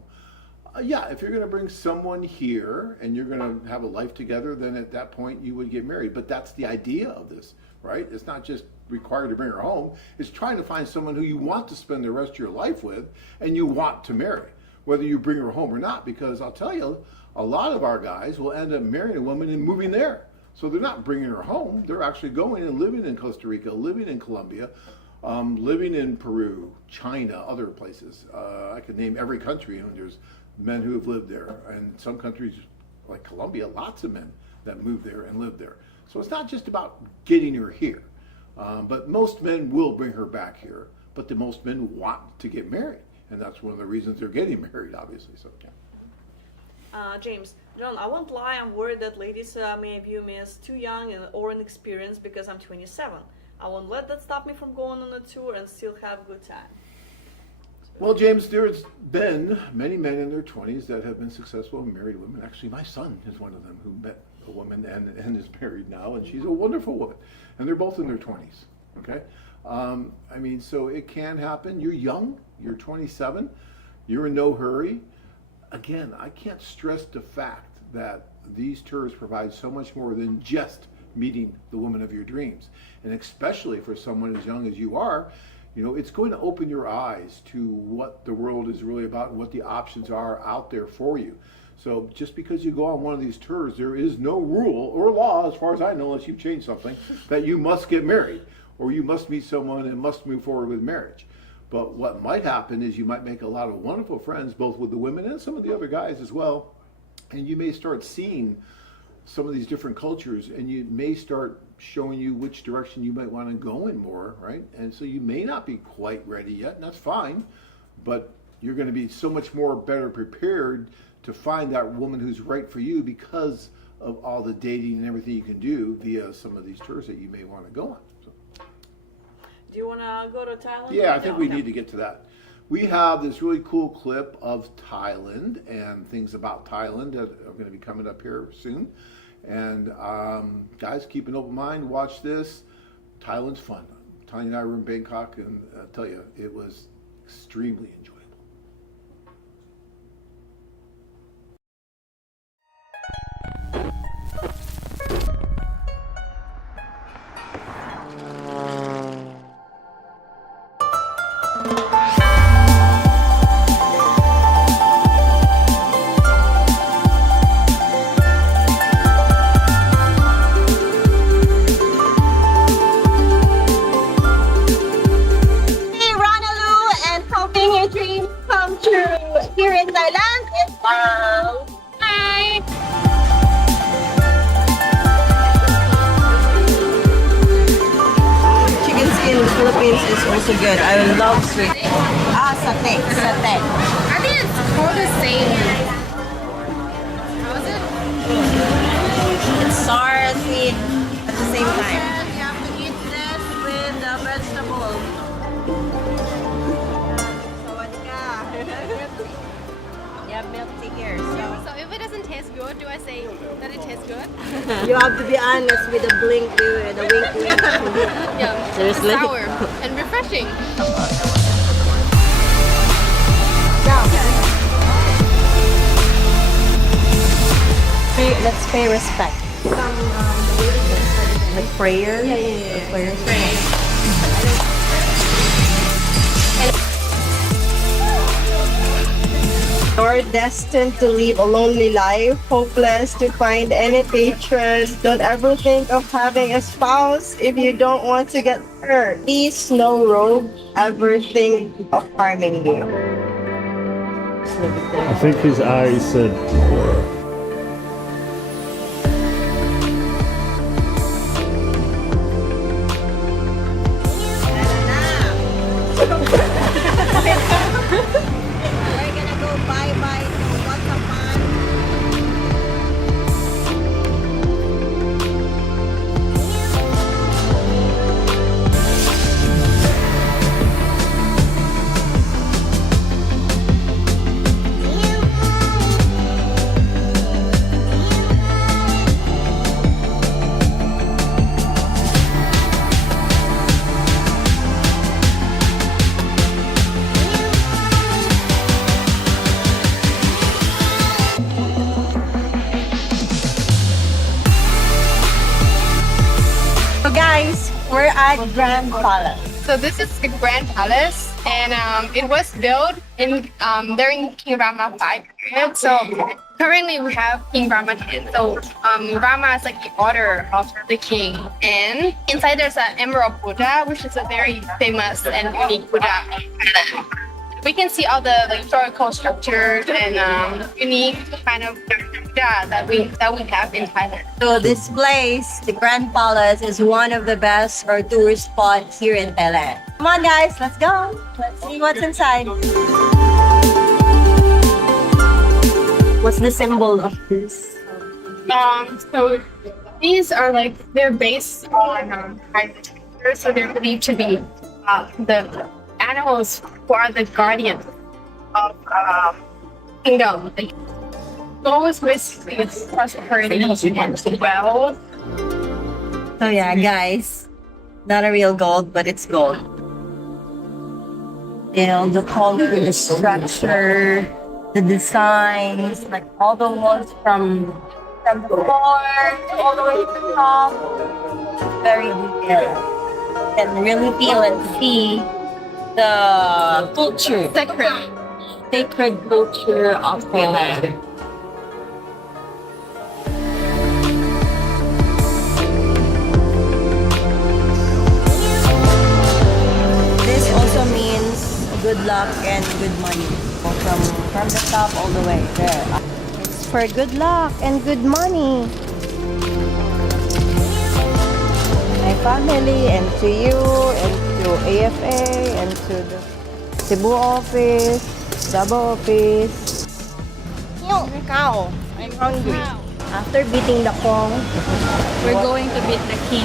Yeah, if you're going to bring someone here and you're going to have a life together, then at that point you would get married. But that's the idea of this, right? It's not just required to bring her home. It's trying to find someone who you want to spend the rest of your life with and you want to marry, whether you bring her home or not. Because I'll tell you, a lot of our guys will end up marrying a woman and moving there. So they're not bringing her home. They're actually going and living in Costa Rica, living in Colombia, living in Peru, China, other places. I could name every country, and there's men who have lived there. And some countries, like Colombia, lots of men that move there and live there. So it's not just about getting her here. But most men will bring her back here. But the most men want to get married. And that's one of the reasons they're getting married, obviously. So, yeah. James, John, I won't lie, I'm worried that ladies may view me as too young or inexperienced because I'm 27. I won't let that stop me from going on a tour and still have a good time. Well, James, there's been many men in their 20s that have been successful and married women. Actually, my son is one of them who met a woman and is married now, and she's a wonderful woman. And they're both in their 20s, okay? I mean, so it can happen. You're young, you're 27, you're in no hurry. Again, I can't stress the fact that these tours provide so much more than just meeting the woman of your dreams. And especially for someone as young as you are, you know, it's going to open your eyes to what the world is really about and what the options are out there for you. So just because you go on one of these tours, there is no rule or law, as far as I know, unless you've changed something, that you must get married or you must meet someone and must move forward with marriage. But what might happen is you might make a lot of wonderful friends, both with the women and some of the other guys as well. And you may start seeing some of these different cultures, and you may start showing you which direction you might want to go in more, right? And so you may not be quite ready yet, and that's fine. But you're going to be so much more better prepared to find that woman who's right for you because of all the dating and everything you can do via some of these tours that you may want to go on. So, Do you want to go to Thailand? yeah, I think we No. need to get to that. We have this really cool clip of Thailand and things about Thailand that are going to be coming up here soon. And guys, keep an open mind, watch this. Thailand's fun. Tanya and I were in Bangkok, and I'll tell you, it was extremely enjoyable. Hey, Ronalu, and hoping your dreams come true. Here in Thailand, it's wow. Hi. Chicken skin in the Philippines is also good. I love sweet. Satay. I think it's called the same. How is it? It's sour and sweet at the same time. You have to eat this with the vegetable. You have milk tea here, so So if it doesn't taste good, do I say that it tastes good? You have to be honest with the blink, with the wink. Yeah. Seriously? It's sour and refreshing. let's pay respect. Like prayer. Yeah. Prayer. You're destined to live a lonely life, hopeless to find any patron. Don't ever think of having a spouse if you don't want to get hurt. Please, no rogue ever think of harming you. I think his eyes said poor. We're gonna go bye-bye to Watapan. So guys, we're at Grand Palace. So this is the Grand Palace, and it was built in during King Rama V period. So currently we have King Rama X. So Rama is like the order of the king, and inside there's an Emerald Buddha, which is a very famous and unique Buddha. We can see all the historical structures and unique kind of Buddha that we have in Thailand. So this place, the Grand Palace, is one of the best or tourist spots here in Thailand. Come on guys, let's go. Let's see what's inside. What's the symbol of this? So these are like they're based on private sector, so they're believed to be the animals who are the guardians of kingdom. Like, always basically prosperity and wealth. So yeah, guys, not a real gold, but it's gold. You know, the color, the structure, the designs, like all the walls from the floor to all the way to the top. Very detailed. You can really feel and see the culture, sacred culture of Thailand. This also means good luck and good money. From the top all the way there. It's for good luck and good money. My family and to you and to AFA and to the Cebu office. Sabah office. Yo, cow. I'm hungry. After beating the Kong, We're going to beat the king.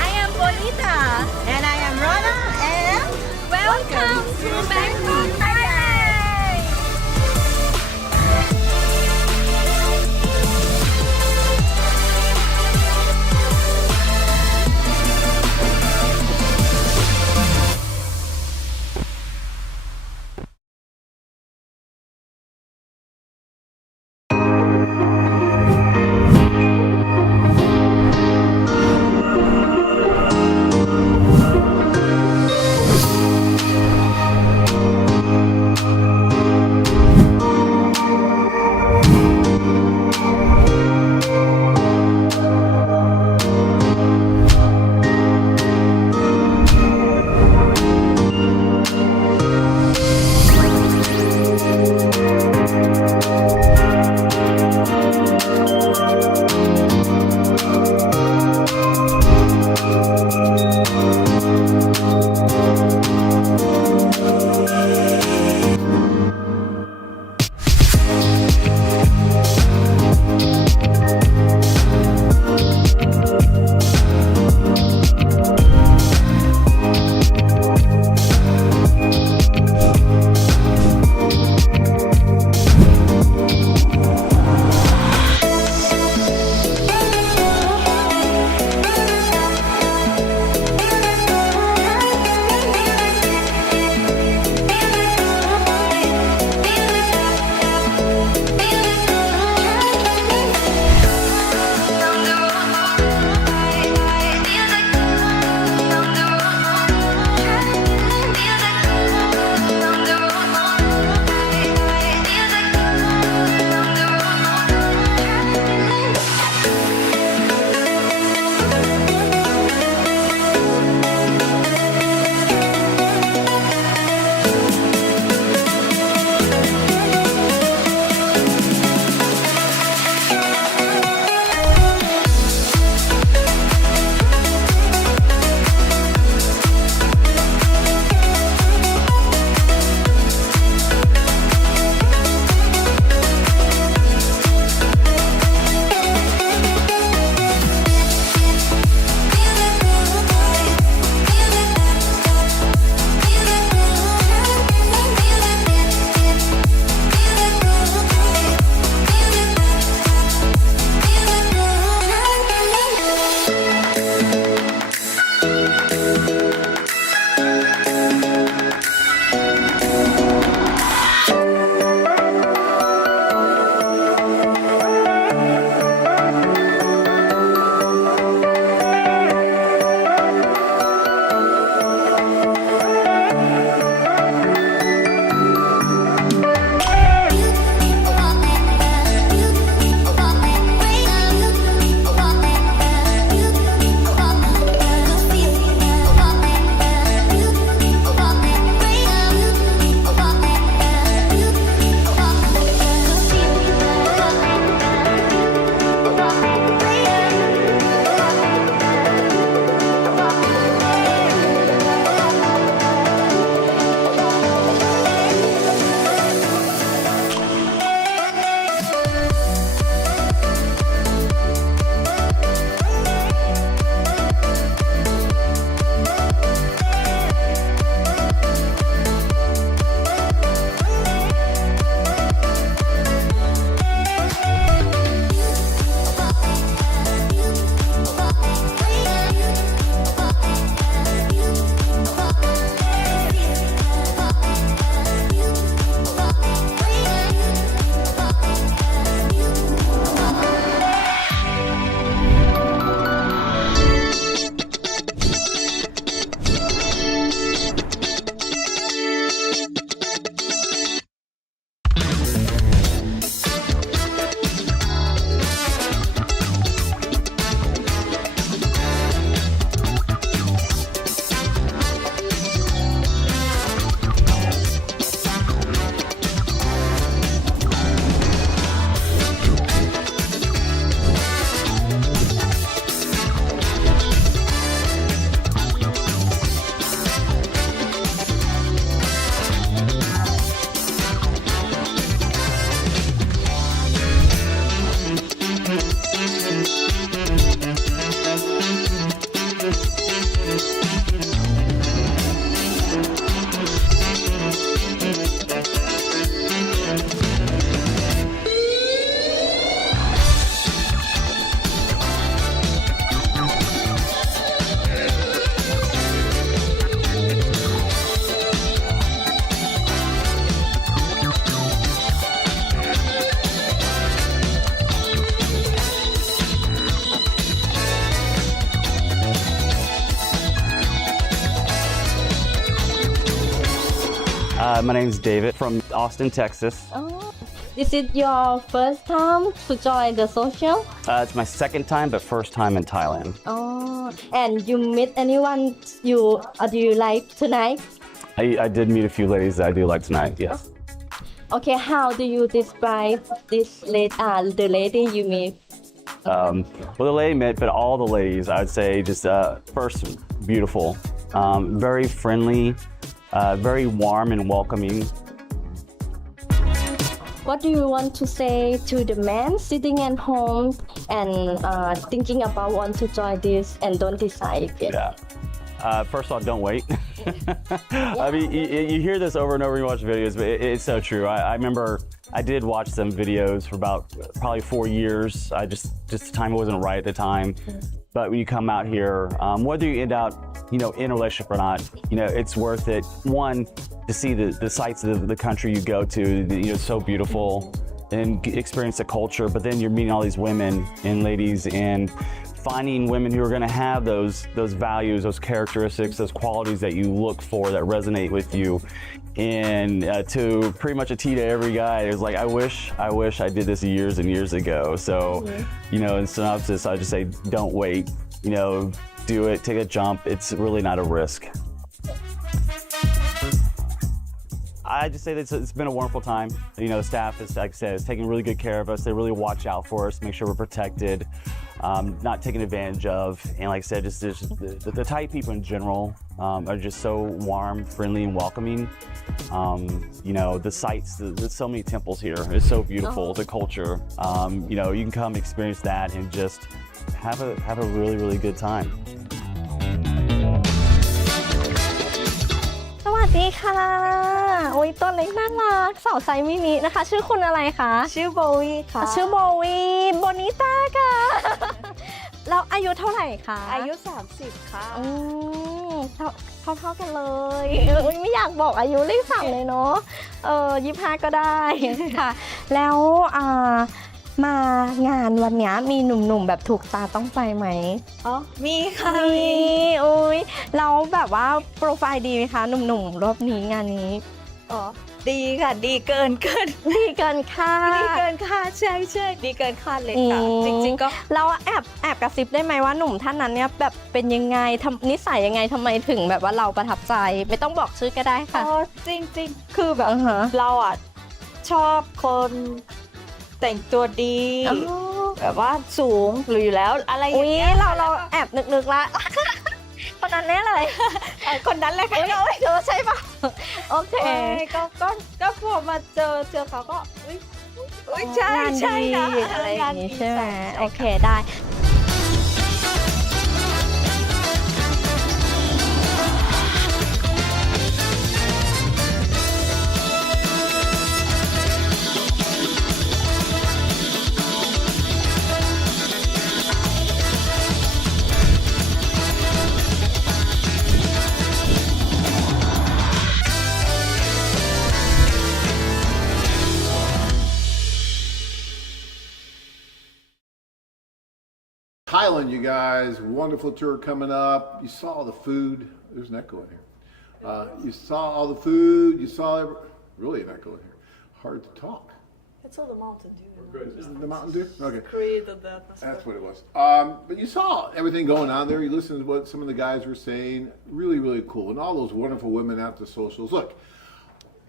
I My name's David from Austin, Texas. Oh, is it your first time to join the social? It's my second time, but first time in Thailand. Oh, and you meet anyone you do you like tonight? I did meet a few ladies that I do like tonight, yes. Okay, how do you describe the lady you meet? Well, the lady met, but all the ladies, I would say, just first, beautiful, very friendly, very warm and welcoming. What do you want to say to the man sitting at home and thinking about want to join this and don't decide yet? Yeah. First off, don't wait. I mean, you hear this over and over when you watch videos, but it's so true. I remember I did watch some videos for about probably 4 years. Just the time wasn't right at the time. But when you come out here, whether you end out, in a relationship or not, it's worth it. One, to see the sights of the country you go to, it's so beautiful, and experience the culture. But then you're meeting all these women and ladies and finding women who are going to have those values, those characteristics, those qualities that you look for that resonate with you. And to pretty much a T to every guy, it's like, I wish I did this years and years ago. So, in synopsis, I just say, don't wait. Do it, take a jump. It's really not a risk. I just say that it's been a wonderful time. The staff is, like I said, is taking really good care of us. They really watch out for us, make sure we're protected, not taken advantage of. And like I said, just the Thai people in general are just so warm, friendly, and welcoming. The sights, there's so many temples here. It's so beautiful, the culture. You can come experience that and just have a really, really good time. สวัสดีค่ะโอ้ยตัวเล็กน่ารักสาวไซส์มินินะคะชื่อคุณอะไรคะชื่อโบวี่ค่ะชื่อโบวี่โบนิต้าค่ะแล้วอายุเท่าไหร่คะอายุ30ค่ะเท่ากันเลยไม่อยากบอกอายุเลข3เลยเนาะ25ก็ได้ค่ะแล้วมางานวันนี้มีหนุ่มๆแบบถูกตาต้องใจไหมอ๋อมีค่ะมีอุ้ยแล้วแบบว่าโปรไฟล์ดีไหมคะหนุ่มๆรอบนี้งานนี้อ๋อดีค่ะดีเกินคาดดีเกินคาดใช่ดีเกินคาดเลยค่ะจริงๆก็เราแอบกระซิบได้ไหมว่าหนุ่มท่านนั้นเนี่ยแบบเป็นยังไงนิสัยยังไงทำไมถึงแบบว่าเราประทับใจไม่ต้องบอกชื่อก็ได้ค่ะอ๋อจริงๆคือแบบเราอ่ะชอบคนแต่งตัวดีแบบว่าสูงหรืออยู่แล้วอะไรอย่างเงี้ยเราแอบนึกละคนนั้นแน่เลยคนนั้นแหละค่ะใช่ปะโอเคก็พอมาเจอเขาก็ใช่นะอะไรอย่างงี้ใช่ไหมโอเคได้ Thailand, you guys, wonderful tour coming up. You saw the food. There's an echo in here. You saw all the food. You saw really an echo in here. Hard to talk. It's all the Mountain Dew. The Mountain Dew? Okay. Created that atmosphere. That's what it was. But you saw everything going on there. You listened to what some of the guys were saying. Really, really cool. And all those wonderful women at the socials. Look,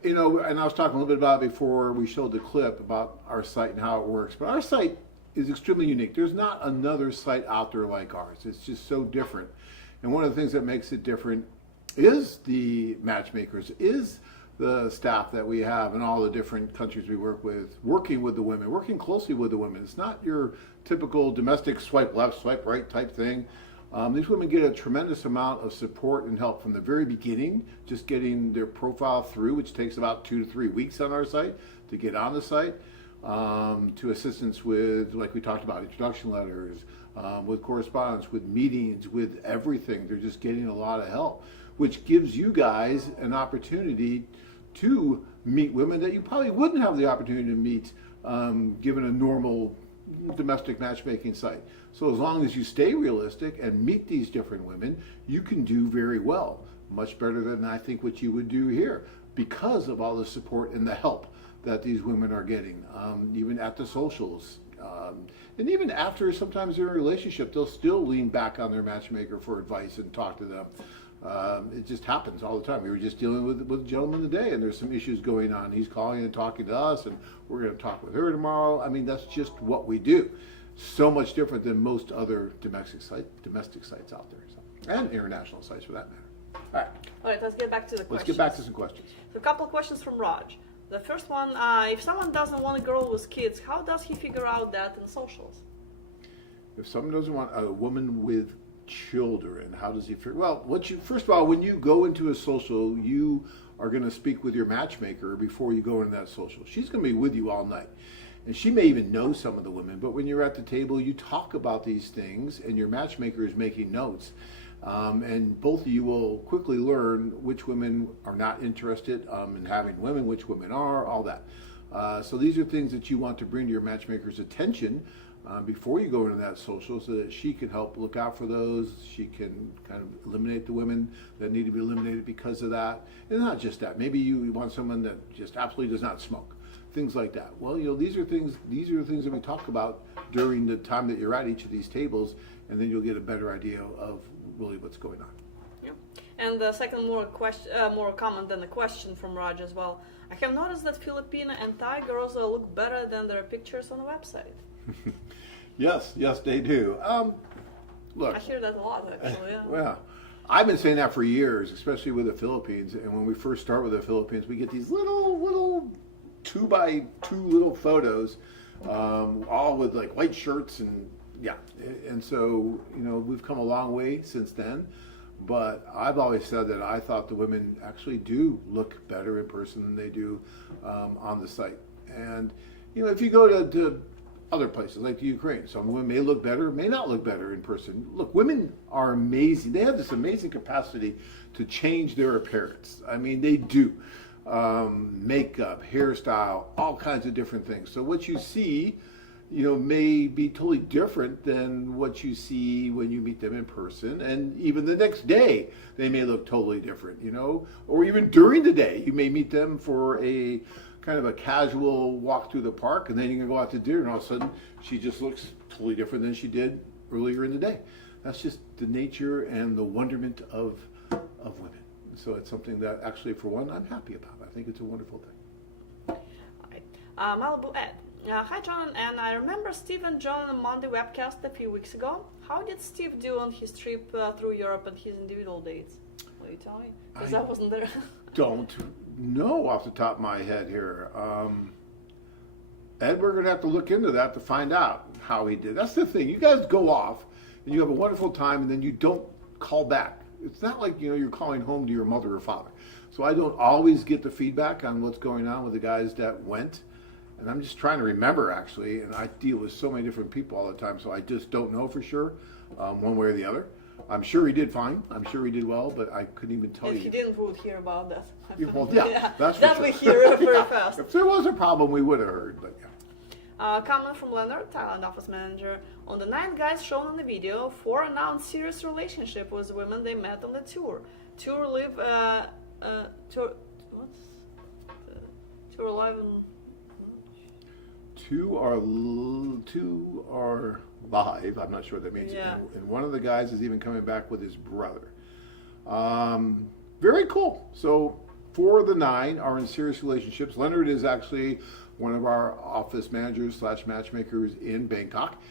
and I was talking a little bit about it before we showed the clip about our site and how it works. But our site is extremely unique. There's not another site out there like ours. It's just so different. And one of the things that makes it different is the matchmakers, is the staff that we have in all the different countries we work with, working with the women, working closely with the women. It's not your typical domestic swipe left, swipe right type thing. These women get a tremendous amount of support and help from the very beginning, just getting their profile through, which takes about 2 to 3 weeks on our site to get on the site. To assistance with, like we talked about, introduction letters, with correspondence, with meetings, with everything. They're just getting a lot of help, which gives you guys an opportunity to meet women that you probably wouldn't have the opportunity to meet given a normal domestic matchmaking site. So as long as you stay realistic and meet these different women, you can do very well. Much better than I think what you would do here. because of all the support and the help that these women are getting, even at the socials. And even after sometimes they're in a relationship, they'll still lean back on their matchmaker for advice and talk to them. It just happens all the time. We were just dealing with a gentleman today, and there's some issues going on. He's calling and talking to us, and we're going to talk with her tomorrow. I mean, that's just what we do. So much different than most other domestic sites out there, so, and international sites for that matter. All right, let's get back to the questions. Let's get back to some questions. So a couple of questions from Raj. The first one, if someone doesn't want a girl with kids, how does he figure out that in socials? If someone doesn't want a woman with children, how does he figure? Well, first of all, when you go into a social, you are going to speak with your matchmaker before you go into that social. She's going to be with you all night. And she may even know some of the women, but when you're at the table, you talk about these things, and your matchmaker is making notes. And both of you will quickly learn which women are not interested in having women, which women are, all that. So these are things that you want to bring to your matchmaker's attention before you go into that social, so that she can help look out for those. She can kind of eliminate the women that need to be eliminated because of that. And not just that. Maybe you want someone that just absolutely does not smoke. Things like that. Well, these are the things that we talk about during the time that you're at each of these tables, and then you'll get a better idea of really what's going on. Yeah. And the second, more comment than a question from Raj as well. I have noticed that Filipino and Thai girls look better than their pictures on the website. Yes, they do. Look, I hear that a lot, actually. Yeah. Well, I've been saying that for years, especially with the Philippines. And when we first start with the Philippines, we get these little 2x2 little photos, all with like white shirts and yeah. And so, we've come a long way since then. But I've always said that I thought the women actually do look better in person than they do on the site. And, if you go to other places like the Ukraine, some women may look better, may not look better in person. Look, women are amazing. They have this amazing capacity to change their appearance. I mean, they do. Makeup, hairstyle, all kinds of different things. So what you see, may be totally different than what you see when you meet them in person. And even the next day, they may look totally different, or even during the day, you may meet them for a kind of a casual walk through the park, and then you can go out to dinner, and all of a sudden, she just looks totally different than she did earlier in the day. That's just the nature and the wonderment of women. So it's something that actually, for one, I'm happy about. I think it's a wonderful thing. All right. Malibu Ed. Hi, John, and I remember Steve and John on a Monday webcast a few weeks ago. How did Steve do on his trip through Europe and his individual dates? Will you tell me? Because I wasn't there. Don't know off the top of my head here. Ed, we're going to have to look into that to find out how he did. That's the thing. You guys go off, and you have a wonderful time, and then you don't call back. It's not like, you're calling home to your mother or father. So I don't always get the feedback on what's going on with the guys that went. And I'm just trying to remember, actually, and I deal with so many different people all the time, so I just don't know for sure, one way or the other. I'm sure he did fine. I'm sure he did well, but I couldn't even tell you. If he didn't, we would hear about that. Well, yeah, that's for that sure. we hear very fast. If there was a problem, we would have heard, but yeah. Comment from Leonard, Thailand office manager. On the 9 guys shown in the video, 4 announced serious relationship with women they met on the tour. 2 live, tour live in... 2 are live. I'm not sure what that means. Yeah. And one of the guys is even coming back with his brother. Very cool. So 4 of the 9 are in serious relationships. Leonard is actually one of our office managers / matchmakers in Bangkok.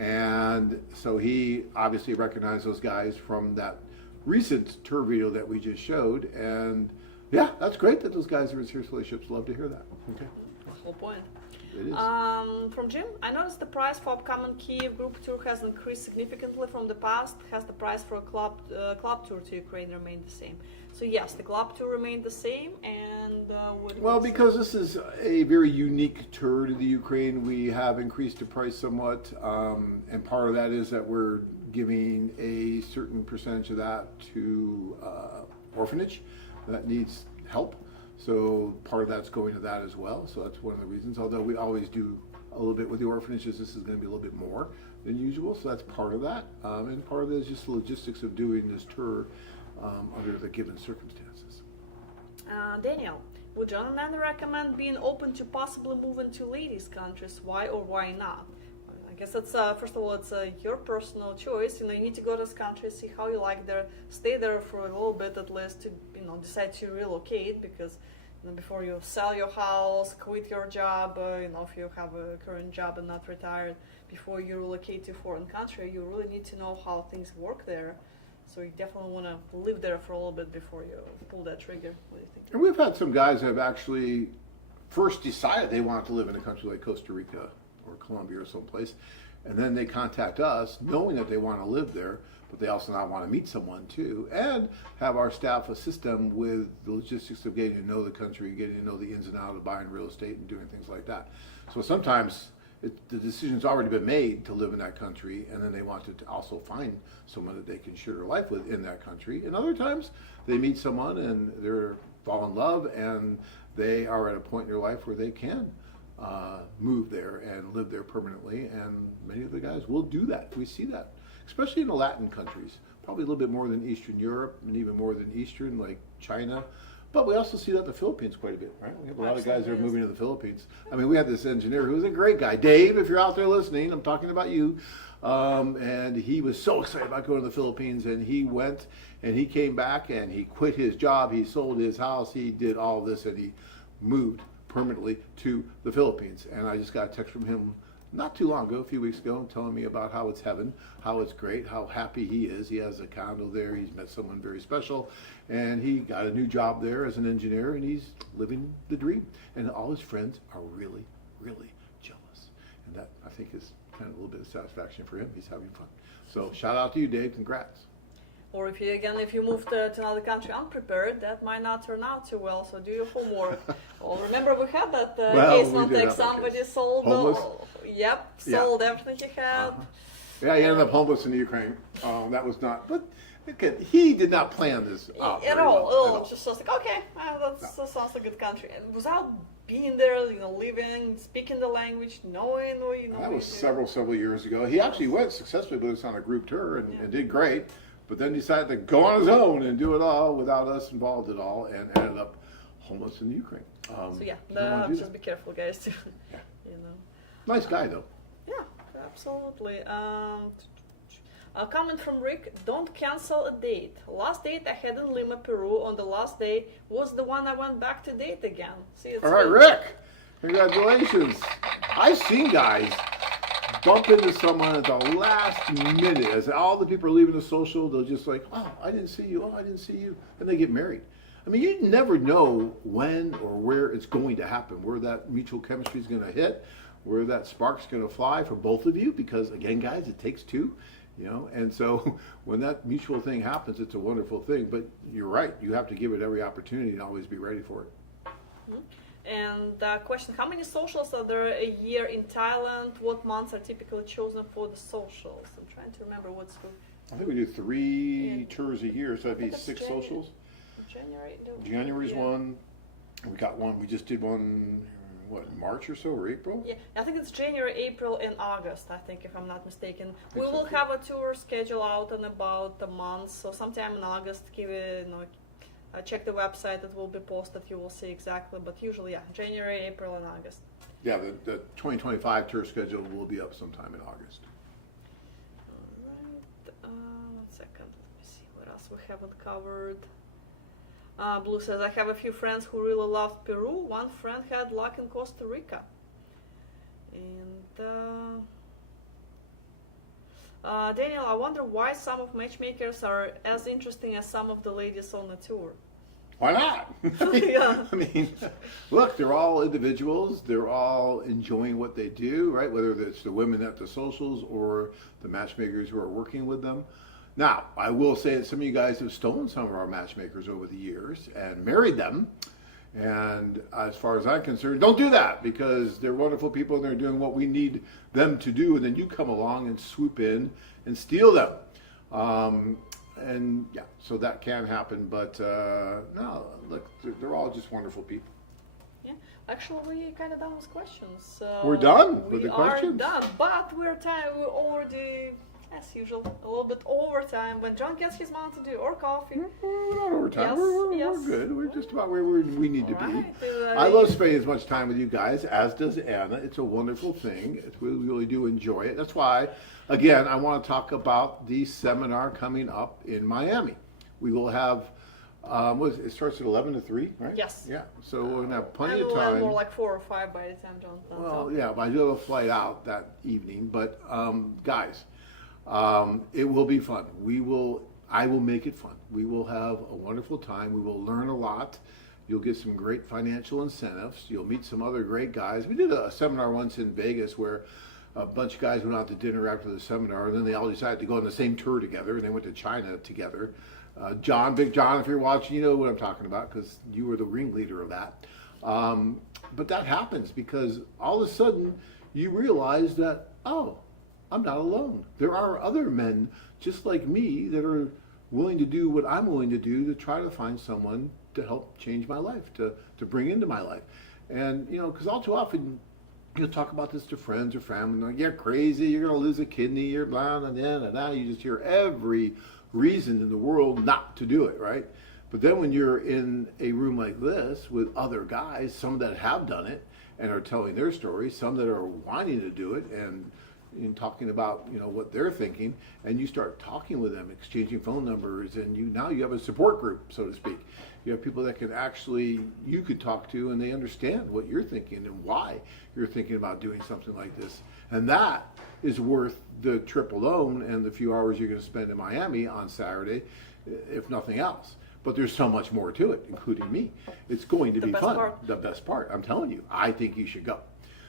And so he obviously recognized those guys from that recent tour video that we just showed. And yeah, that's great that those guys are in serious relationships. Love to hear that. Okay. That's the whole point. It is. From Jim, I noticed the price for upcoming Kiev group tour has increased significantly from the past. Has the price for a club tour to Ukraine remained the same? So yes, the club tour remained the same, and well, because this is a very unique tour to the Ukraine, we have increased the price somewhat, and part of that is that we're giving a certain percentage of that to orphanage that needs help. So part of that's going to that as well. So that's one of the reasons. Although we always do a little bit with the orphanages, this is going to be a little bit more than usual. So that's part of that. And part of it is just the logistics of doing this tour under the given circumstances. Daniel, would gentlemen recommend being open to possibly moving to ladies' countries? Why or why not? I guess it's first of all, it's your personal choice. You need to go to this country, see how you like there, stay there for a little bit at least to decide to relocate, because before you sell your house, quit your job, if you have a current job and not retired, before you relocate to a foreign country, you really need to know how things work there. So you definitely want to live there for a little bit before you pull that trigger. What do you think? And we've had some guys that have actually first decided they wanted to live in a country like Costa Rica or Colombia or someplace, and then they contact us knowing that they want to live there, but they also now want to meet someone too, and have our staff assist them with the logistics of getting to know the country, getting to know the ins and outs of buying real estate and doing things like that. So sometimes the decision's already been made to live in that country, and then they want to also find someone that they can share their life with in that country. And other times they meet someone and they're fall in love, and they are at a point in their life where they can move there and live there permanently, and many of the guys will do that. We see that, especially in the Latin countries, probably a little bit more than Eastern Europe, and even more than Eastern, like China. But we also see that in the Philippines quite a bit, right? We have a lot of guys that are moving to the Philippines. I mean, we had this engineer who was a great guy. Dave, if you're out there listening, I'm talking about you. And he was so excited about going to the Philippines, and he went, and he came back, and he quit his job, he sold his house, he did all this, and he moved permanently to the Philippines. And I just got a text from him not too long ago, a few weeks ago, telling me about how it's heaven, how it's great, how happy he is. He has a condo there, he's met someone very special, and he got a new job there as an engineer, and he's living the dream. And all his friends are really, really jealous. And that, I think, is kind of a little bit of satisfaction for him. He's having fun. So shout out to you, Dave. Congrats. Or if you move to another country unprepared, that might not turn out too well. So do your homework. Well, remember we had that case one time. Somebody sold. Sold everything he had. Yeah, he ended up homeless in the Ukraine. That was not. But again, he did not plan this out at all. Just like, okay, that sounds like a good country, and without being there, living, speaking the language, knowing. That was several years ago. He actually went successfully with us on a group tour and did great. But then decided to go on his own and do it all without us involved at all, and ended up homeless in the Ukraine. Just be careful, guys. Too. Nice guy though. Yeah, absolutely. A comment from Rick: don't cancel a date. Last date I had in Lima, Peru. On the last day was the one I went back to date again. See, all right, Rick. Congratulations. I've seen guys bump into someone at the last minute. As all the people are leaving the social, they'll just like, oh, I didn't see you. Oh, I didn't see you. And they get married. I mean, you never know when or where it's going to happen, where that mutual chemistry is going to hit, where that spark's going to fly for both of you. Because again, guys, it takes two, and so when that mutual thing happens, it's a wonderful thing. But you're right. You have to give it every opportunity and always be ready for it. Mm-hmm. And question, how many socials are there a year in Thailand? What months are typically chosen for the socials? I'm trying to remember what's the... I think we do 3 tours a year, so that'd be 6 socials. January's one. We got one, we just did one, March or so, or April? Yeah, I think it's January, April, and August, I think, if I'm not mistaken. We will have a tour schedule out in about a month, so sometime in August, check the website, it will be posted, you will see exactly, but usually, January, April, and August. Yeah, the 2025 tour schedule will be up sometime in August. All right, 1 second, let me see what else we haven't covered. Blue says, I have a few friends who really loved Peru. One friend had luck in Costa Rica. And Daniel, I wonder why some of matchmakers are as interesting as some of the ladies on the tour. Why not? I mean, look, they're all individuals. They're all enjoying what they do, right? Whether it's the women at the socials or the matchmakers who are working with them. Now, I will say that some of you guys have stolen some of our matchmakers over the years and married them. And as far as I'm concerned, don't do that, because they're wonderful people and they're doing what we need them to do. And then you come along and swoop in and steal them. And yeah, so that can happen. But no, look, they're all just wonderful people. Yeah, actually, we're kind of done with questions. We're done with the questions? We are done, but we're already as usual, a little bit overtime when John gets his Mountain Dew or coffee. We're not overtime. Yes, we're yes. good. We're just about where we need to be. Right. I love spending as much time with you guys, as does Anna. It's a wonderful thing. We really do enjoy it. That's why, again, I want to talk about the seminar coming up in Miami. We will have, it starts at 11 to 3, right? Yes. Yeah, so we're going to have plenty And of we'll have time. more like 4 or 5 by the time John comes Well, out. yeah, but I do have a flight out that evening. But guys, it will be fun. I will make it fun. We will have a wonderful time. We will learn a lot. You'll get some great financial incentives. You'll meet some other great guys. We did a seminar once in Vegas where a bunch of guys went out to dinner after the seminar, and then they all decided to go on the same tour together, and they went to China together. John, Big John, if you're watching, you know what I'm talking about because you were the ringleader of that. But that happens because all of a sudden you realize that, oh, I'm not alone. There are other men just like me that are willing to do what I'm willing to do to try to find someone to help change my life, to bring into my life. And, you know, because all too often you'll talk about this to friends or family, like, you're crazy, you're going to lose a kidney, you're blah, and then, and now you just hear every reason in the world not to do it, right? But then when you're in a room like this with other guys, some that have done it and are telling their stories, some that are wanting to do it and talking about, you know, what they're thinking, and you start talking with them, exchanging phone numbers, and now you have a support group, so to speak. You have people that you could talk to, and they understand what you're thinking and why you're thinking about doing something like this. And that is worth the trip alone and the few hours you're going to spend in Miami on Saturday, if nothing else. But there's so much more to it, including me. It's going to be fun. The best part. I'm telling you, I think you should go.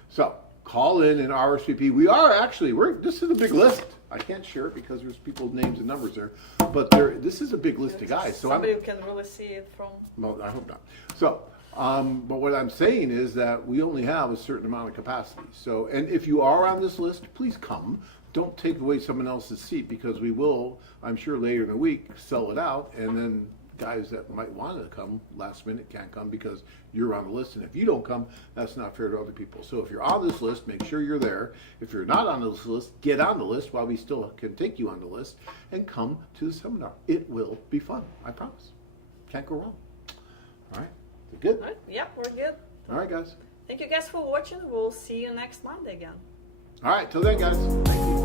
So call in and RSVP. This is a big list. I can't share it because there's people's names and numbers there, but this is a big list of guys. So somebody who can really see it from. Well, I hope not. So, but what I'm saying is that we only have a certain amount of capacity. So, and if you are on this list, please come. Don't take away someone else's seat because we will, I'm sure later in the week, sell it out, and then guys that might want to come last minute can't come because you're on the list, and if you don't come, that's not fair to other people. So if you're on this list, make sure you're there. If you're not on this list, get on the list while we still can take you on the list and come to the seminar. It will be fun, I promise. Can't go wrong. All right, you good? All right. Yeah, we're good. All right, guys. Thank you guys for watching. We'll see you next Monday again. All right, till then, guys. Thank you.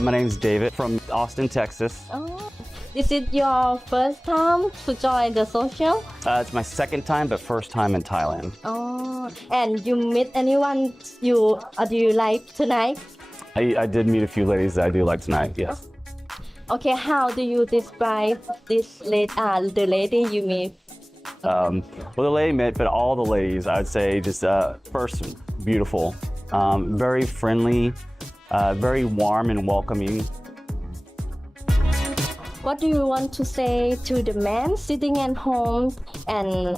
My name's David from Austin, Texas. Oh, is it your first time to join the social? It's my second time, but first time in Thailand. Oh, and you meet anyone do you like tonight? I did meet a few ladies that I do like tonight, yes. Okay, how do you describe the lady you meet? Well, the lady met, but all the ladies, I would say, just first, beautiful, very friendly, very warm and welcoming. What do you want to say to the man sitting at home and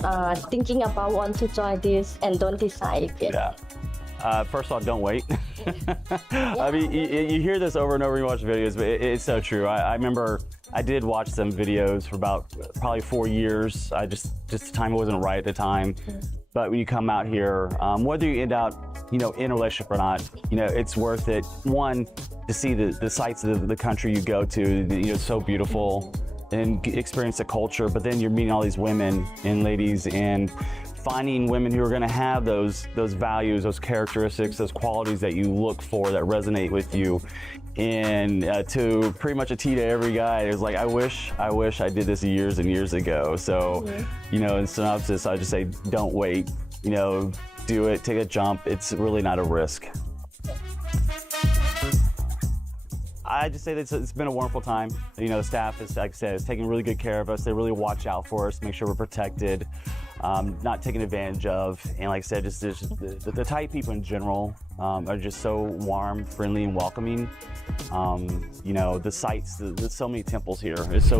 thinking about want to join this and don't decide yet? Yeah. First off, don't wait. I mean, you hear this over and over when you watch videos, but it's so true. I remember I did watch some videos for about probably 4 years. Just the time wasn't right at the time. But when you come out here, whether you end out, in a relationship or not, it's worth it. One, to see the sights of the country you go to, it's so beautiful, and experience the culture. But then you're meeting all these women and ladies and finding women who are going to have those values, those characteristics, those qualities that you look for that resonate with you. And to pretty much a T to every guy, it's like, I wish I did this years and years ago. So, in synopsis, I just say, don't wait. Do it, take a jump. It's really not a risk. I just say that it's been a wonderful time. The staff is, like I said, is taking really good care of us. They really watch out for us, make sure we're protected, not taken advantage of. And like I said, just the Thai people in general are just so warm, friendly, and welcoming. The sights, there's so many temples here. It's so